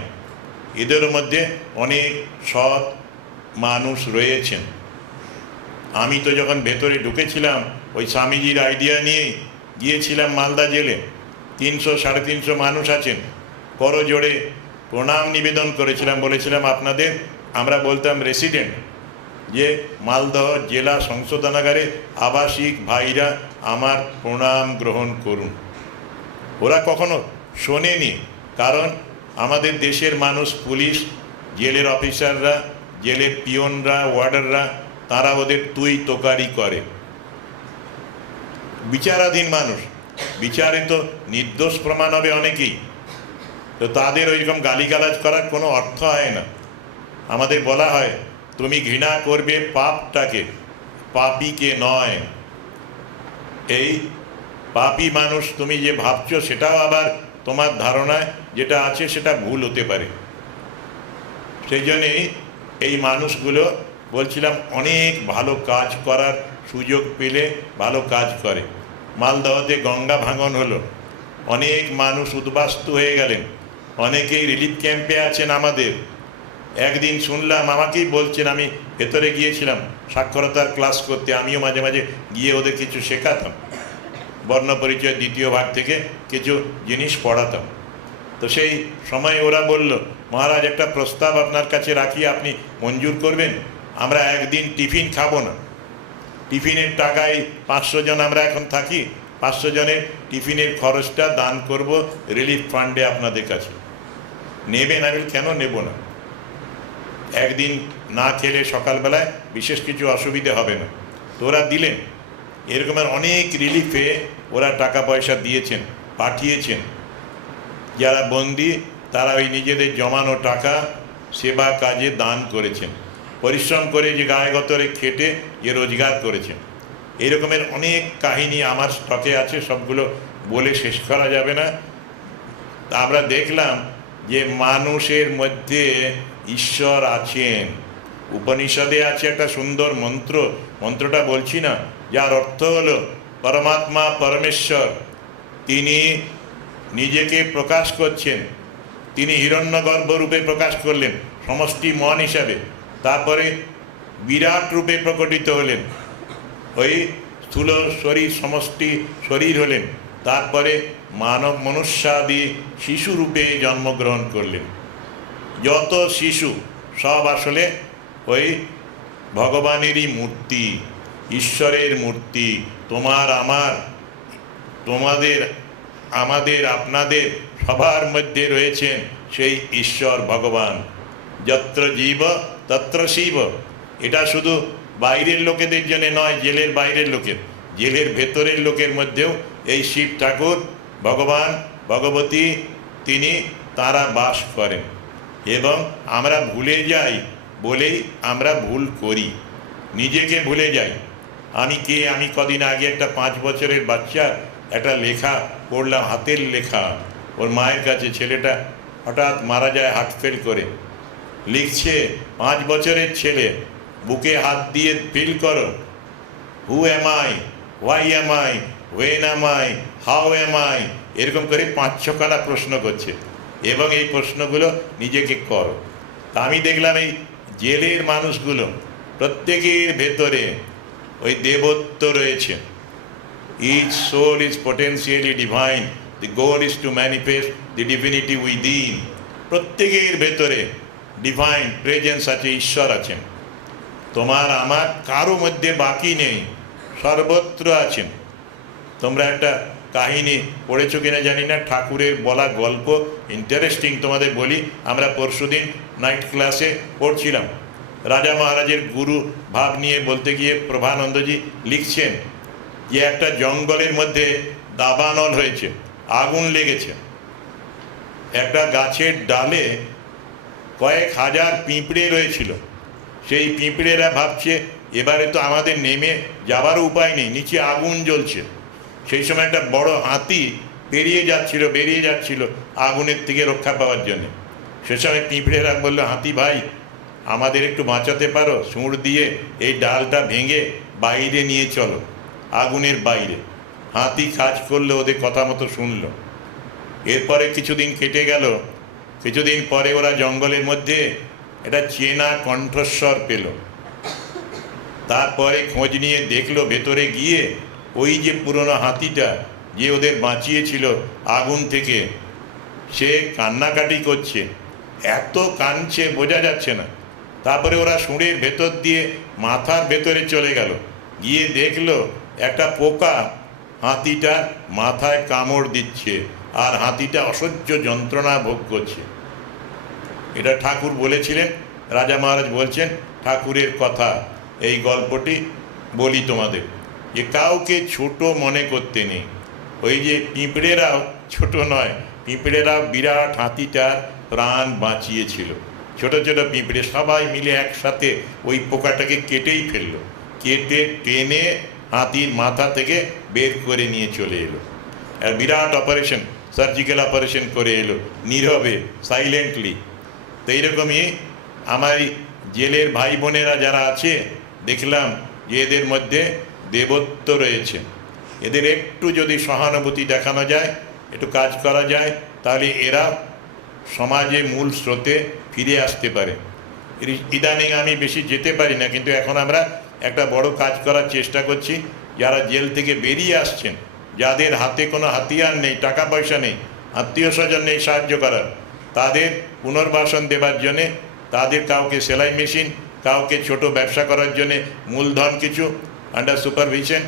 এদের মধ্যে অনেক সৎ মানুষ রয়েছেন। আমি তো যখন ভেতরে ঢুকেছিলাম, ওই স্বামীজির আইডিয়া নিয়ে গিয়েছিলাম মালদা জেলে। 300 সাড়ে 300 মানুষ আছেন, করজোড়ে প্রণাম নিবেদন করেছিলাম, বলেছিলাম আপনাদের, আমরা বলতাম রেসিডেন্ট, যে মালদহ জেলা সংশোধনাগারে আবাসিক ভাইরা আমার প্রণাম গ্রহণ করুন। ওরা কখনো শোনেনি, কারণ আমাদের দেশের মানুষ, পুলিশ, জেলের অফিসাররা, জেলের পিয়নরা, ওয়ার্ডাররা, তারা ওদের তুই তোকারি করে। বিচারাধীন মানুষ, বিচারে তো নির্দোষ প্রমাণ হবে অনেকেই, তো তাদের ওইরকম গালিগালাজ করার কোনো অর্থ হয় না। আমাদের বলা হয় তুমি ঘৃণা করবে পাপটাকে, পাপীকে নয়। এই পাপী মানুষ তুমি যে ভাবছো সেটাও আবার তোমার ধারণায় যেটা আছে সেটা ভুল হতে পারে। সেই জন্যেই এই মানুষগুলো বলছিলাম অনেক ভালো কাজ করার সুযোগ পেলে ভালো কাজ করে। মালদহতে গঙ্গা ভাঙন হলো, অনেক মানুষ উদ্বাস্তু হয়ে গেলেন, অনেকেই রিলিফ ক্যাম্পে আছেন। আমাদের একদিন শুনলাম, আমাকেই বলছেন, আমি ভেতরে গিয়েছিলাম সাক্ষরতার ক্লাস করতে, আমিও মাঝে মাঝে গিয়ে ওদের কিছু শেখাতাম, বর্ণপরিচয় দ্বিতীয় ভাগ থেকে কিছু জিনিস পড়াতাম। তো সেই সময় ওরা বলল, মহারাজ একটা প্রস্তাব আপনার কাছে রাখি, আপনি মঞ্জুর করবেন? আমরা একদিন টিফিন খাবো না, টিফিনের টাকায় 500 জন আমরা এখন থাকি, 500 জনের টিফিনের খরচটা দান করব রিলিফ ফান্ডে আপনাদের কাছে, নেবেন? আমি কেন নেব না, একদিন না খেলে সকালবেলায় বিশেষ কিছু অসুবিধে হবে না। তো ওরা দিলেন। এরকমের অনেক রিলিফে ওরা টাকা পয়সা দিয়েছেন, পাঠিয়েছেন। যারা বন্দি তারা ওই নিজেদের জমানো টাকা সেবা কাজে দান করেছেন, পরিশ্রম করে যে গায়ে গতরে খেটে যে রোজগার করেছেন। এরকমের অনেক কাহিনী আমার স্টকে আছে, সবগুলো বলে শেষ করা যাবে না। তা আমরা দেখলাম যে মানুষের মধ্যে ঈশ্বর আছেন। উপনিষদে আছে একটা সুন্দর মন্ত্র, মন্ত্রটা বলছি না, যার অর্থ হলো পরমাত্মা পরমেশ্বর তিনি নিজেকে প্রকাশ করছেন। তিনি হিরণ্যগর্ভ রূপে প্রকাশ করলেন সমষ্টি মন হিসাবে, তারপরে বিরাট রূপে প্রকটিত হলেন, ওই স্থূল শরীর সমষ্টি শরীর হলেন, তারপরে মানব মনুষ্যাদি শিশু রূপে জন্মগ্রহণ করলেন। যত শিশু সব আসলে ওই ভগবানেরই মূর্তি, ঈশ্বরের মূর্তি। তোমার আমার, তোমাদের আমাদের আপনাদের সবার মধ্যে রয়েছেন সেই ঈশ্বর ভগবান। যত্র জীব তত্র শিব। এটা শুধু বাইরের লোকেদের জন্য নয়, জেলের বাইরের লোকের, জেলের ভেতরের লোকের মধ্যেও এই শিব ঠাকুর, ভগবান, ভগবতী, তিনি তারা বাস করেন। এবং আমরা ভুলে যাই বলেই আমরা ভুল করি, নিজেকে ভুলে যাই। আমি কে, আমি কদিন আগে একটা 5 বছরের বাচ্চা একটা লেখা পড়লাম, হাতের লেখা, ওর মায়ের কাছে। ছেলেটা হঠাৎ মারা যায় হার্ট ফেল করে। লিখছে 5 বছরের ছেলে, বুকে হাত দিয়ে ফিল করো, who am I, why am I, when am I, how am I, এরকম করে 5-6খানা প্রশ্ন করছে, এবং এই প্রশ্নগুলো নিজেকে করো। তা আমি দেখলাম এই জেলের মানুষগুলো প্রত্যেকের ভেতরে ওই দেবত্ব রয়েছে। Each soul is potentially divine. The goal is to manifest the divinity within. প্রত্যেকের ভেতরে ডিভাইন প্রেজেন্স আছে, ঈশ্বর আছেন। তোমার আমার কারো মধ্যে বাকি নেই, সর্বত্র আছেন। তোমরা একটা কাহিনী পড়েছো কিনা জানি না, ঠাকুরের বলা গল্প, ইন্টারেস্টিং, তোমাদের বলি। আমরা পরশুদিন নাইট ক্লাসে পড়ছিলাম, রাজা মহারাজের গুরু ভাব নিয়ে বলতে গিয়ে প্রভানন্দজি লিখছেন যে একটা জঙ্গলের মধ্যে দাবানল হয়েছে, আগুন লেগেছে। একটা গাছের ডালে কয়েক হাজার পিঁপড়ে রয়েছিল। সেই পিঁপড়েরা ভাবছে এবারে তো আমাদের নেমে যাবারও উপায় নেই, নিচে আগুন জ্বলছে। সেই সময় একটা বড় হাতি বেরিয়ে যাচ্ছিল আগুনের থেকে রক্ষা পাওয়ার জন্য। সে সময় পিঁপড়েরা বলল, হাতি ভাই আমাদের একটু বাঁচাতে পারো, সুঁড় দিয়ে এই ডালটা ভেঙে বাইরে নিয়ে চলো, আগুনের বাইরে। হাতি কাজ করলো, ওদের কথা মতো শুনলো। এরপরে কিছুদিন কেটে গেল। কিছুদিন পরে ওরা জঙ্গলের মধ্যে একটা চেনা কণ্ঠস্বর পেল। তারপরে খোঁজ নিয়ে দেখলো, ভেতরে গিয়ে ওই যে পুরনো হাতিটা যে ওদের বাঁচিয়েছিল আগুন থেকে, সে কান্নাকাটি করছে। এত কাঁদছে বোঝা যাচ্ছে না। তারপরে ওরা শুঁড়ের ভেতর দিয়ে মাথার ভেতরে চলে গেল, গিয়ে দেখলো একটা পোকা হাতিটার মাথায় কামড় দিচ্ছে, আর হাতিটা অসহ্য যন্ত্রণা ভোগ করছে। এটা ঠাকুর বলেছিলেন, রাজা মহারাজ বলছেন, ঠাকুরের কথা এই গল্পটি বলি তোমাদের, যে কাউকে ছোট মনে করতে নেই। ওই যে পিঁপড়েরাও ছোট নয়, পিঁপড়েরাও বিরাট হাতিটার প্রাণ বাঁচিয়েছিল। ছোট ছোট পিঁপড়ে সবাই মিলে একসাথে ওই পোকাটাকে কেটেই ফেললো, কেটে টেনে হাতির মাথা থেকে বের করে নিয়ে চলে এলো। আর বিরাট অপারেশন, সার্জিক্যাল অপারেশন করে এলো নীরবে, সাইলেন্টলি। তো এইরকমই আমার জেলের ভাই বোনেরা যারা আছে, দেখলাম যে এদের মধ্যে দেবত্ব রয়েছে। এদের একটু যদি সহানুভূতি দেখানো যায়, একটু কাজ করা যায়, তাহলে এরা সমাজে মূল স্রোতে ফিরে আসতে পারে। ইদানিং আমি বেশি যেতে পারি না, কিন্তু এখন আমরা একটা বড় কাজ করার চেষ্টা করছি। যারা জেল থেকে বেরিয়ে আসছেন, যাদের হাতে কোনো হাতিয়ার নেই, টাকা পয়সা নেই, আত্মীয় স্বজন নেই সাহায্য করার, তাদের পুনর্বাসন দেবার জন্যে, তাদের কাউকে সেলাই মেশিন, কাউকে ছোট ব্যবসা করার জন্যে মূলধন কিছু আন্ডার সুপারভিশন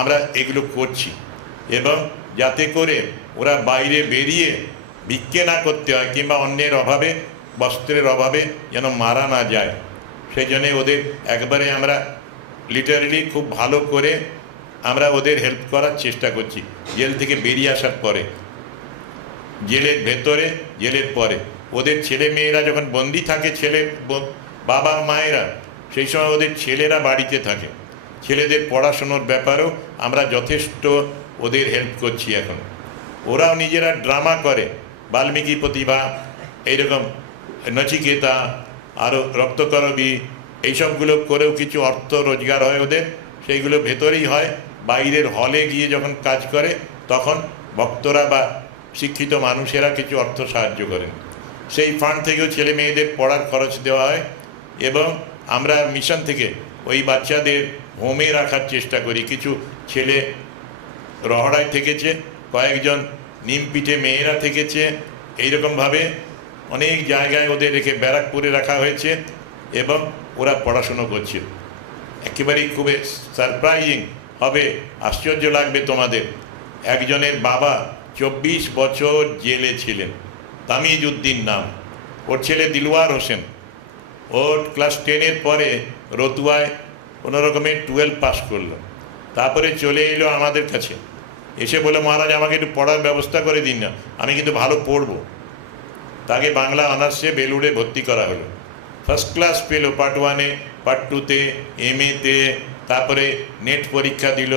আমরা এগুলো করছি। এবং যাতে করে ওরা বাইরে বেরিয়ে ভিক্ষে না করতে হয়, কিংবা অন্যের অভাবে, বস্ত্রের অভাবে যেন মারা না যায়, সেই জন্যে ওদের একবারে আমরা লিটারেলি খুব ভালো করে আমরা ওদের হেল্প করার চেষ্টা করছি। জেল থেকে বেরিয়ে আসার পরে, জেলের ভেতরে, জেলের পরে, ওদের ছেলে মেয়েরা যখন বন্দি থাকে, বাবা মায়েরা, সেই সময় ওদের ছেলেরা বাড়িতে থাকে, ছেলেদের পড়াশোনার ব্যাপারেও আমরা যথেষ্ট ওদের হেল্প করছি। এখন ওরাও নিজেরা ড্রামা করে, বাল্মীকি প্রতিভা, এইরকম নচিকেতা, আরও রক্তকরবী, এইসবগুলো করেও কিছু অর্থ রোজগার হয় ওদের, সেইগুলো ভেতরেই হয়। বাইরের হলে গিয়ে যখন কাজ করে, তখন ভক্তরা বা শিক্ষিত মানুষেরা কিছু অর্থ সাহায্য করেন। সেই ফান্ড থেকেও ছেলে মেয়েদের পড়ার খরচ দেওয়া হয়। এবং আমরা মিশন থেকে ওই বাচ্চাদের হোমে রাখার চেষ্টা করি। কিছু ছেলে রহড়ায় থেকেছে, কয়েকজন নিমপিঠে মেয়েরা থেকেছে, এইরকমভাবে অনেক জায়গায় ওদের রেখে ব্যারাকপুরে রাখা হয়েছে, এবং ওরা পড়াশুনো করছে। একেবারেই খুবই সারপ্রাইজিং হবে, আশ্চর্য লাগবে তোমাদের। একজনের বাবা 24 বছর জেলে ছিলেন, তামিজ উদ্দিন নাম, ওর ছেলে দিলওয়ার হোসেন। ওর ক্লাস 10-এর পরে রতুয়ায় কোনো রকমে 12 পাস করলো, তারপরে চলে এলো আমাদের কাছে, এসে বলে, মহারাজ আমাকে একটু পড়ার ব্যবস্থা করে দিন না, আমি কিন্তু ভালো পড়বো। তাকে বাংলা অনার্সে বেলুড়ে ভর্তি করা হলো। ফার্স্ট ক্লাস পেলো পার্ট 1-এ, পার্ট 2-তে, MA-তে, তারপরে নেট পরীক্ষা দিল,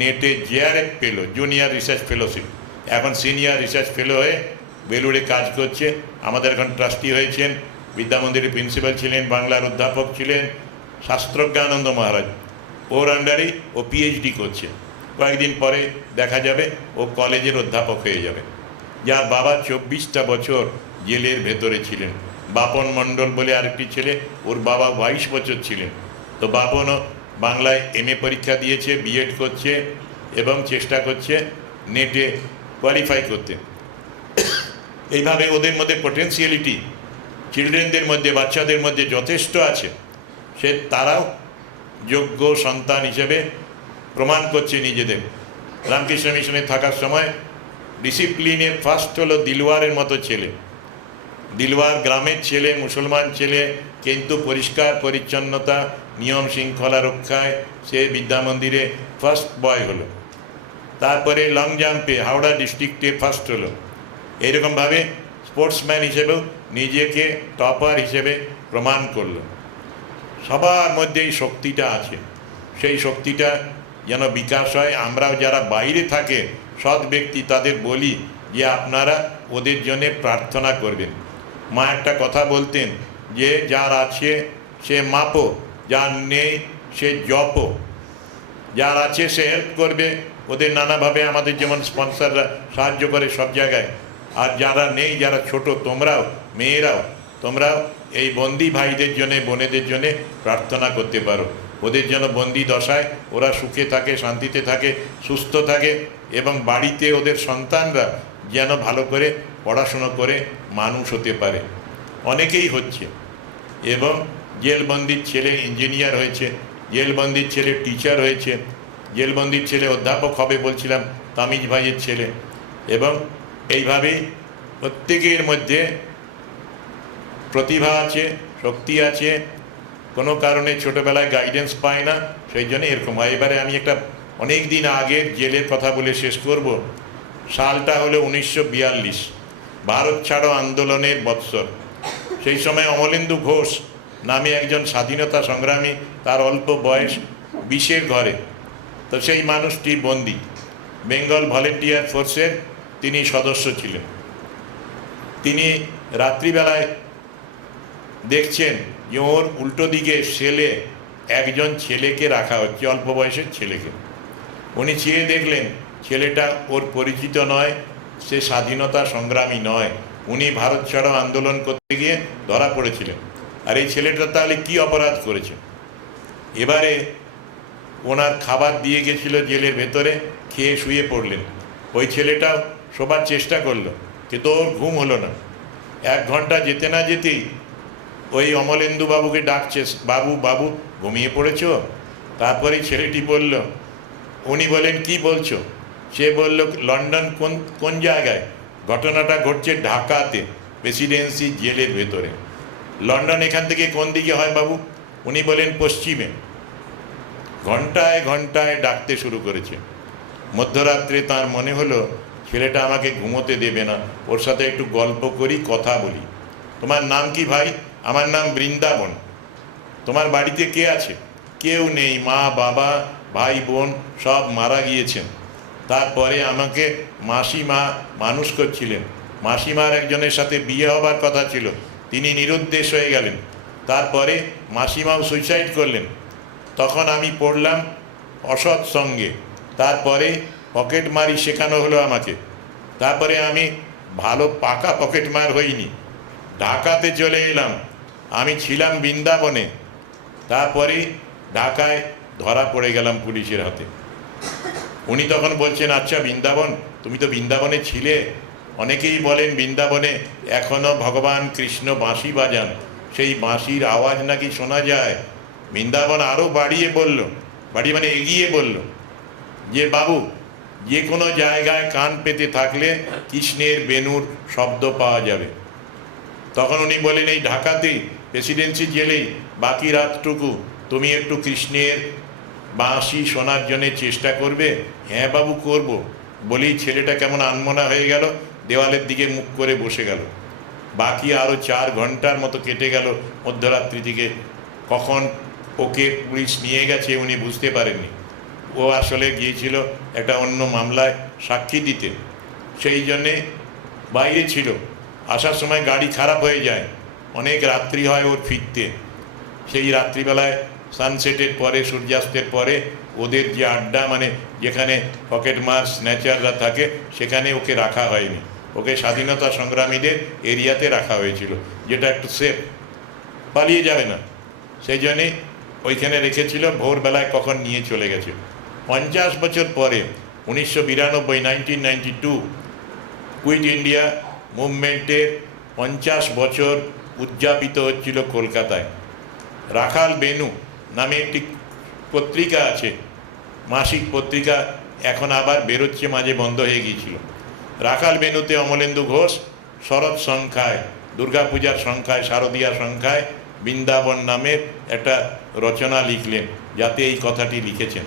নেটে JRF পেলো, জুনিয়র রিসার্চ ফেলোশিপ। এখন সিনিয়র রিসার্চ ফেলো হয়ে বেলুড়ে কাজ করছে। আমাদের এখন ট্রাস্টি হয়েছেন, বিদ্যামন্দিরের প্রিন্সিপাল ছিলেন, বাংলার অধ্যাপক ছিলেন শাস্ত্রজ্ঞানন্দ মহারাজ, ওর আন্ডারেই ও PhD করছে। কয়েকদিন পরে দেখা যাবে ও কলেজের অধ্যাপক হয়ে যাবে। যার বাবা 24টা বছর জেলের ভেতরে ছিলেন। বাপন মণ্ডল বলে আরেকটি ছেলে, ওর বাবা 22 বছর ছিলেন। তো বাপনও বাংলায় MA পরীক্ষা দিয়েছে, B.Ed করছে, এবং চেষ্টা করছে নেটে কোয়ালিফাই করতে। এইভাবে ওদের মধ্যে পোটেন্সিয়ালিটি চিলড্রেনদের মধ্যে, বাচ্চাদের মধ্যে যথেষ্ট আছে। তারাও যোগ্য সন্তান হিসেবে প্রমাণ করছে নিজেদের। রামকৃষ্ণ মিশনে থাকার সময় ডিসিপ্লিনে ফার্স্ট হলো দিলওয়ারের মতো ছেলে। দিলওয়ার গ্রামের ছেলে, মুসলমান ছেলে, কিন্তু পরিষ্কার পরিচ্ছন্নতা, নিয়ম শৃঙ্খলা রক্ষায় সে বিদ্যামন্দিরে ফার্স্ট বয় হলো। তারপরে লং জাম্পে হাওড়া ডিস্ট্রিক্টে ফার্স্ট হলো। এইরকমভাবে স্পোর্টসম্যান হিসেবেও নিজেকে টপার হিসেবে প্রমাণ করলো। সবার মধ্যে এই শক্তিটা আছে, সেই শক্তিটা যেন বিকাশ হয়। আমরাও যারা বাইরে থাকে সৎ ব্যক্তি, তাদের বলি যে আপনারা ওদের জন্য প্রার্থনা করবেন। মা একটা কথা বলতেন যে যার আছে সে মাপো, যার নেই সে জপো। যার আছে সে হেল্প করবে ওদের নানাভাবে, আমাদের যেমন স্পন্সররা সাহায্য করে সব জায়গায়। আর যারা নেই, যারা ছোট, তোমরাও মেয়েরাও, তোমরাও এই বন্দি ভাইদের জন্যে, বোনেদের জন্যে প্রার্থনা করতে পারো। ওদের যেন বন্দি দশায় ওরা সুখে থাকে, শান্তিতে থাকে, সুস্থ থাকে, এবং বাড়িতে ওদের সন্তানরা যেন ভালো করে পড়াশুনো করে মানুষ হতে পারে। অনেকেই হচ্ছে, এবং জেলবন্দির ছেলে ইঞ্জিনিয়ার হয়েছে, জেলবন্দির ছেলে টিচার হয়েছে, জেলবন্দির ছেলে অধ্যাপক হবে বলছিলাম, তামিজ ভাইয়ের ছেলে। এবং এইভাবেই প্রত্যেকের মধ্যে প্রতিভা আছে, শক্তি আছে, কোনো কারণে ছোটোবেলায় গাইডেন্স পায় না, সেই জন্য এরকম হয়। এবারে আমি একটা অনেক দিন আগের জেলের কথা বলে শেষ করব। সালটা হলো 1942, ভারত ছাড়ো আন্দোলনের বৎসর। সেই সময় অমলেন্দু ঘোষ নামে একজন স্বাধীনতা সংগ্রামী, তার অল্প বয়স, 20-এর ঘরে। তো সেই মানুষটি বন্দী, বেঙ্গল ভলেন্টিয়ার ফোর্সের তিনি সদস্য ছিলেন। তিনি রাত্রিবেলায় দেখছেন যে ওর উল্টো দিকে সেলে একজন ছেলেকে রাখা হচ্ছে, অল্প বয়সের ছেলেকে। উনি চেয়ে দেখলেন ছেলেটা ওর পরিচিত নয়, সে স্বাধীনতা সংগ্রামী নয়, উনি ভারত ছাড়ো আন্দোলন করতে গিয়ে ধরা পড়েছিলেন। আর এই ছেলেটা তাহলে কি অপরাধ করেছে? এবারে ওনার খাবার দিয়ে গেছিল জেলের ভেতরে, খেয়ে শুয়ে পড়লেন। ওই ছেলেটাও শোবার চেষ্টা করলো, কিন্তু ওর ঘুম হলো না। 1 ঘন্টা যেতে না যেতেই ওই অমলেন্দু বাবুকে ডাকছে, বাবু বাবু ঘুমিয়ে পড়েছ? তারপরে ছেলেটি বলল, উনি বলেন কি বলছো? সে বলল, লন্ডন কোন কোন জায়গায়? ঘটনাটা ঘটছে ঢাকাতে, প্রেসিডেন্সি জেলের ভেতরে। লন্ডন এখান থেকে কোন দিকে হয় বাবু? উনি বলেন পশ্চিমে। ঘন্টায় ঘন্টায় ডাকতে শুরু করেছে। মধ্যরাত্রে তার মনে হলো ছেলেটা আমাকে ঘুমোতে দেবে না, ওর সাথে একটু গল্প করি, কথা বলি। তোমার নাম কি ভাই? আমার নাম বৃন্দাবন। তোমার বাড়িতে কে আছে? কেউ নেই, মা বাবা ভাই বোন সব মারা গিয়েছেন। তারপরে আমাকে মাসিমা মানুষ করছিলেন। মাসিমার একজনের সাথে বিয়ে হবার কথা ছিল, তিনি নিরুদ্দেশ হয়ে গেলেন। তারপরে মাসিমাও সুইসাইড করলেন। তখন আমি পড়লাম অসৎ সঙ্গে। তারপরে পকেটমারি শেখানো হলো আমাকে। তারপরে আমি ভালো পাকা পকেটমার হইনি, ঢাকাতে চলে এলাম। আমি ছিলাম বৃন্দাবনে, তারপরে ঢাকায় ধরা পড়ে গেলাম পুলিশের হাতে। উনি তখন বলছেন, আচ্ছা বৃন্দাবন, তুমি তো বৃন্দাবনে ছিলে। অনেকেই বলেন বৃন্দাবনে এখনও ভগবান কৃষ্ণ বাঁশি বাজান, সেই বাঁশির আওয়াজ নাকি শোনা যায়। বৃন্দাবন আরও বাড়িয়ে বলল, বাড়িয়ে মানে এগিয়ে বলল যে বাবু, যে কোনো জায়গায় কান পেতে থাকলে কৃষ্ণের বেণুর শব্দ পাওয়া যাবে। তখন উনি বলেন, এই ঢাকাতেই প্রেসিডেন্সি জেলেই বাকি রাতটুকু তুমি একটু কৃষ্ণের বাঁশি শোনার জন্য চেষ্টা করবে? হ্যাঁ বাবু করব। বলেই ছেলেটা কেমন আনমনা হয়ে গেল, দেওয়ালের দিকে মুখ করে বসে গেল। বাকি আরও 4 ঘন্টার মতো কেটে গেল। মধ্যরাত্রি থেকে কখন ওকে পুলিশ নিয়ে গেছে উনি বুঝতে পারেননি। ও আসলে গিয়েছিল একটা অন্য মামলায় সাক্ষী দিতে, সেই জন্যে বাইরে ছিল। আসার সময় গাড়ি খারাপ হয়ে যায়, অনেক রাত্রি হয় ওর ফিরতে। সেই রাত্রিবেলায় সানসেটের পরে, সূর্যাস্তের পরে ওদের যে আড্ডা, মানে যেখানে পকেটমার স্ন্যাচাররা থাকে, সেখানে ওকে রাখা হয়নি। ওকে স্বাধীনতা সংগ্রামীদের এরিয়াতে রাখা হয়েছিল, যেটা একটু সেফ, পালিয়ে যাবে না, সেই জন্যে ওইখানে রেখেছিল। ভোরবেলায় কখন নিয়ে চলে গেছে। 50 বছর পরে 1992, 1992 কুইট ইন্ডিয়া মুভমেন্টের 50 বছর উদযাপিত হচ্ছিল কলকাতায়। রাখাল বেনু নামে একটি পত্রিকা আছে, মাসিক পত্রিকা, এখন আবার বেরোচ্ছে, মাঝে বন্ধ হয়ে গিয়েছিল। রাখাল বেনুতে অমলেন্দু ঘোষ শরৎ সংখ্যায়, দুর্গাপূজার সংখ্যায়, শারদীয়া সংখ্যায় বৃন্দাবন নামের একটা রচনা লিখলেন, যাতে এই কথাটি লিখেছেন।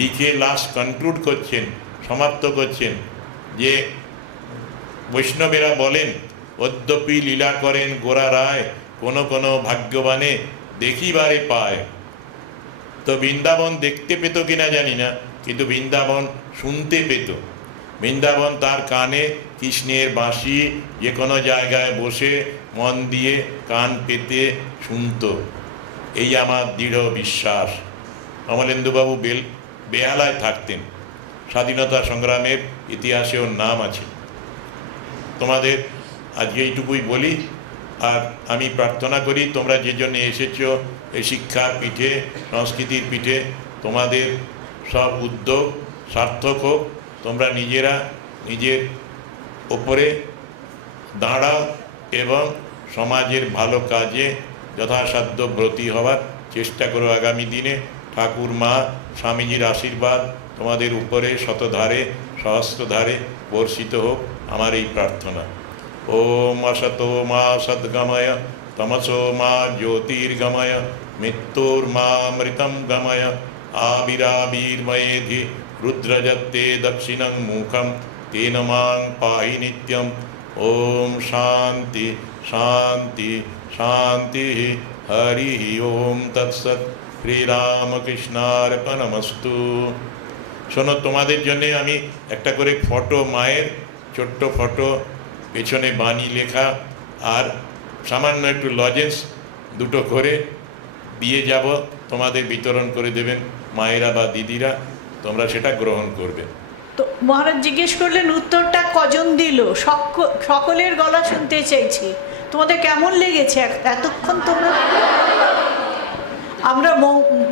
লিখে লাস্ট কনক্লুড করছেন, সমাপ্ত করছেন যে বৈষ্ণবেরা বলেন, অদ্যপি লীলা করেন গোরা রায়, কোনো কোনো ভাগ্যবানে দেখিবারে পায়। তো বৃন্দাবন দেখতে পেত কিনা জানি না, কিন্তু বৃন্দাবন শুনতে পেত। বৃন্দাবন তার কানে কৃষ্ণের বাঁশি যে কোনো জায়গায় বসে মন দিয়ে কান পেতে শুনত। এই আমার দৃঢ় বিশ্বাস। অমলেন্দুবাবু বেহালায় থাকতেন, স্বাধীনতা সংগ্রামের ইতিহাসে ওর নাম আছে। তোমাদের আজকে এইটুকুই বলি, আর আমি প্রার্থনা করি তোমরা যে জন্য এসেছো এই শিক্ষার পিঠে, সংস্কৃতির পিঠে, তোমাদের সব উদ্যোগ সার্থক হোক। তোমরা নিজেরা নিজের ওপরে দাঁড়াও এবং সমাজের ভালো কাজে যথাসাধ্য ব্রতী হওয়ার চেষ্টা করো আগামী দিনে। ঠাকুর মা স্বামীজির আশীর্বাদ তোমাদের উপরে শতধারে সহস্রধারে বর্ষিত হোক, আমার এই প্রার্থনা। ওম অসতো মা সদ্গময় তমসো মা জ্যোতির্গময় মৃত্যুর্মামৃতম গময় আবিরাবির্ময়েধি রুদ্রজত্তে দক্ষিণং মুখম তেন মাং পাহি নিত্যম। ওম শান্তি শান্তি শান্তি। হরি ওম তৎসৎ। শ্রীরামকৃষ্ণার্পণমস্তু। শোনো, তোমাদের জন্যে আমি একটা করে ফটো, মায়ের ছোট্ট ফটো, পেছনে বাণী লেখা, আর সামান্য একটু লজেন্স দুটো করে দিয়ে যাব, তোমাদের বিতরণ করে দেবেন মায়েরা বা দিদিরা, তোমরা সেটা গ্রহণ করবে। তো মহারাজ জিজ্ঞেস করলেন উত্তরটা কজন দিল? সকলের গলা শুনতে চাইছি। তোমাদের কেমন লেগেছে এতক্ষণ? তোমরা, আমরা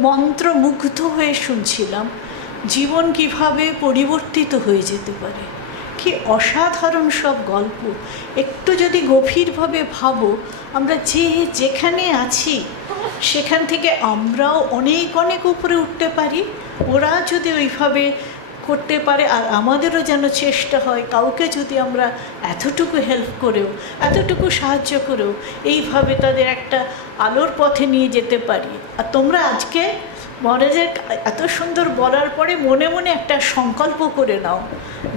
মন্ত্রমুগ্ধ হয়ে শুনছিলাম জীবন কিভাবে পরিবর্তিত হয়ে যেতে পারে। কি অসাধারণ সব গল্প। একটু যদি গভীরভাবে ভাবো, আমরা যেখানে আছি সেখান থেকে আমরাও অনেক অনেক উপরে উঠতে পারি। ওরা যদি ওইভাবে করতে পারে, আর আমাদেরও যেন চেষ্টা হয় কাউকে যদি আমরা এতটুকু হেল্প করেও, এতটুকু সাহায্য করেও এইভাবে তাদের একটা আলোর পথে নিয়ে যেতে পারি। আর তোমরা আজকে মহারাজের এত সুন্দর বলার পরে মনে মনে একটা সংকল্প করে নাও,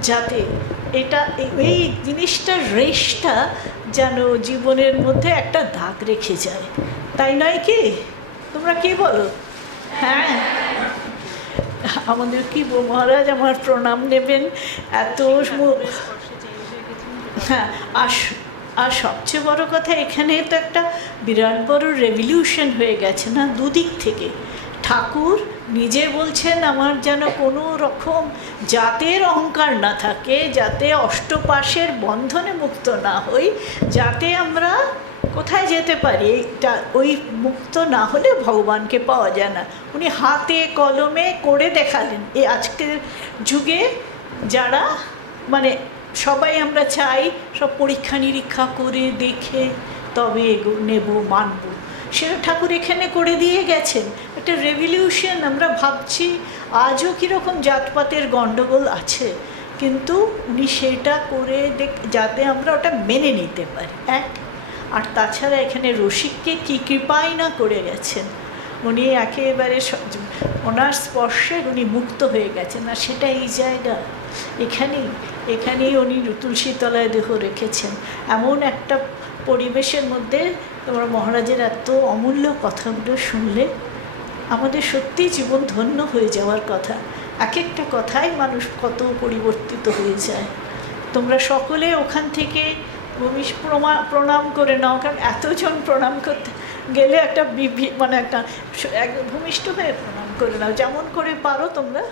যাতে এটা এই জিনিসটার রেশটা যেন জীবনের মধ্যে একটা দাগ রেখে যায়। তাই নয় কি? তোমরা কি বলো? হ্যাঁ, আমাদের কি মহারাজ আমার প্রণাম নেবেন। এত হ্যাঁ, আর সবচেয়ে বড় কথা, এখানে তো একটা বিরাট বড় রেভলিউশন হয়ে গেছে না, দুদিক থেকে। ঠাকুর নিজে বলছেন আমার যেন কোনো রকম জাতের অহংকার না থাকে, যাতে অষ্টপাশের বন্ধনে মুক্ত না হই, যাতে আমরা কোথায় যেতে পারি। এটা ওই মুক্ত না হলে ভগবানকে পাওয়া যায় না। উনি হাতে কলমে করে দেখালেন। এই আজকের যুগে যারা মানে সবাই আমরা চাই সব পরীক্ষা নিরীক্ষা করে দেখে তবে নেব, মানব, সেটা ঠাকুর এখানে করে দিয়ে গেছেন। একটা রেভলিউশন। আমরা ভাবছি আজও কীরকম জাতপাতের গণ্ডগোল আছে, কিন্তু উনি সেটা করে যাতে আমরা ওটা মেনে নিতে পারি। আর তাছাড়া এখানে রসিককে কী কৃপাই না করে গেছেন। উনি একেবারে ওনার স্পর্শে উনি মুক্ত হয়ে গেছেন। আর সেটা এই জায়গা, এখানেই উনি তুলসী তলায় দেহ রেখেছেন। এমন একটা পরিবেশের মধ্যে তোমরা মহারাজের এত অমূল্য কথাগুলো শুনলে আমাদের সত্যিই জীবন ধন্য হয়ে যাওয়ার কথা। এক একটা কথাই মানুষ কত পরিবর্তিত হয়ে যায়। তোমরা সকলে ওখান থেকে প্রণাম করে নাও, কারণ এতজন প্রণাম করতে গেলে একটা মানে একটা ভূমিষ্ঠ হয়ে প্রণাম করে নাও, যেমন করে পারো তোমরা।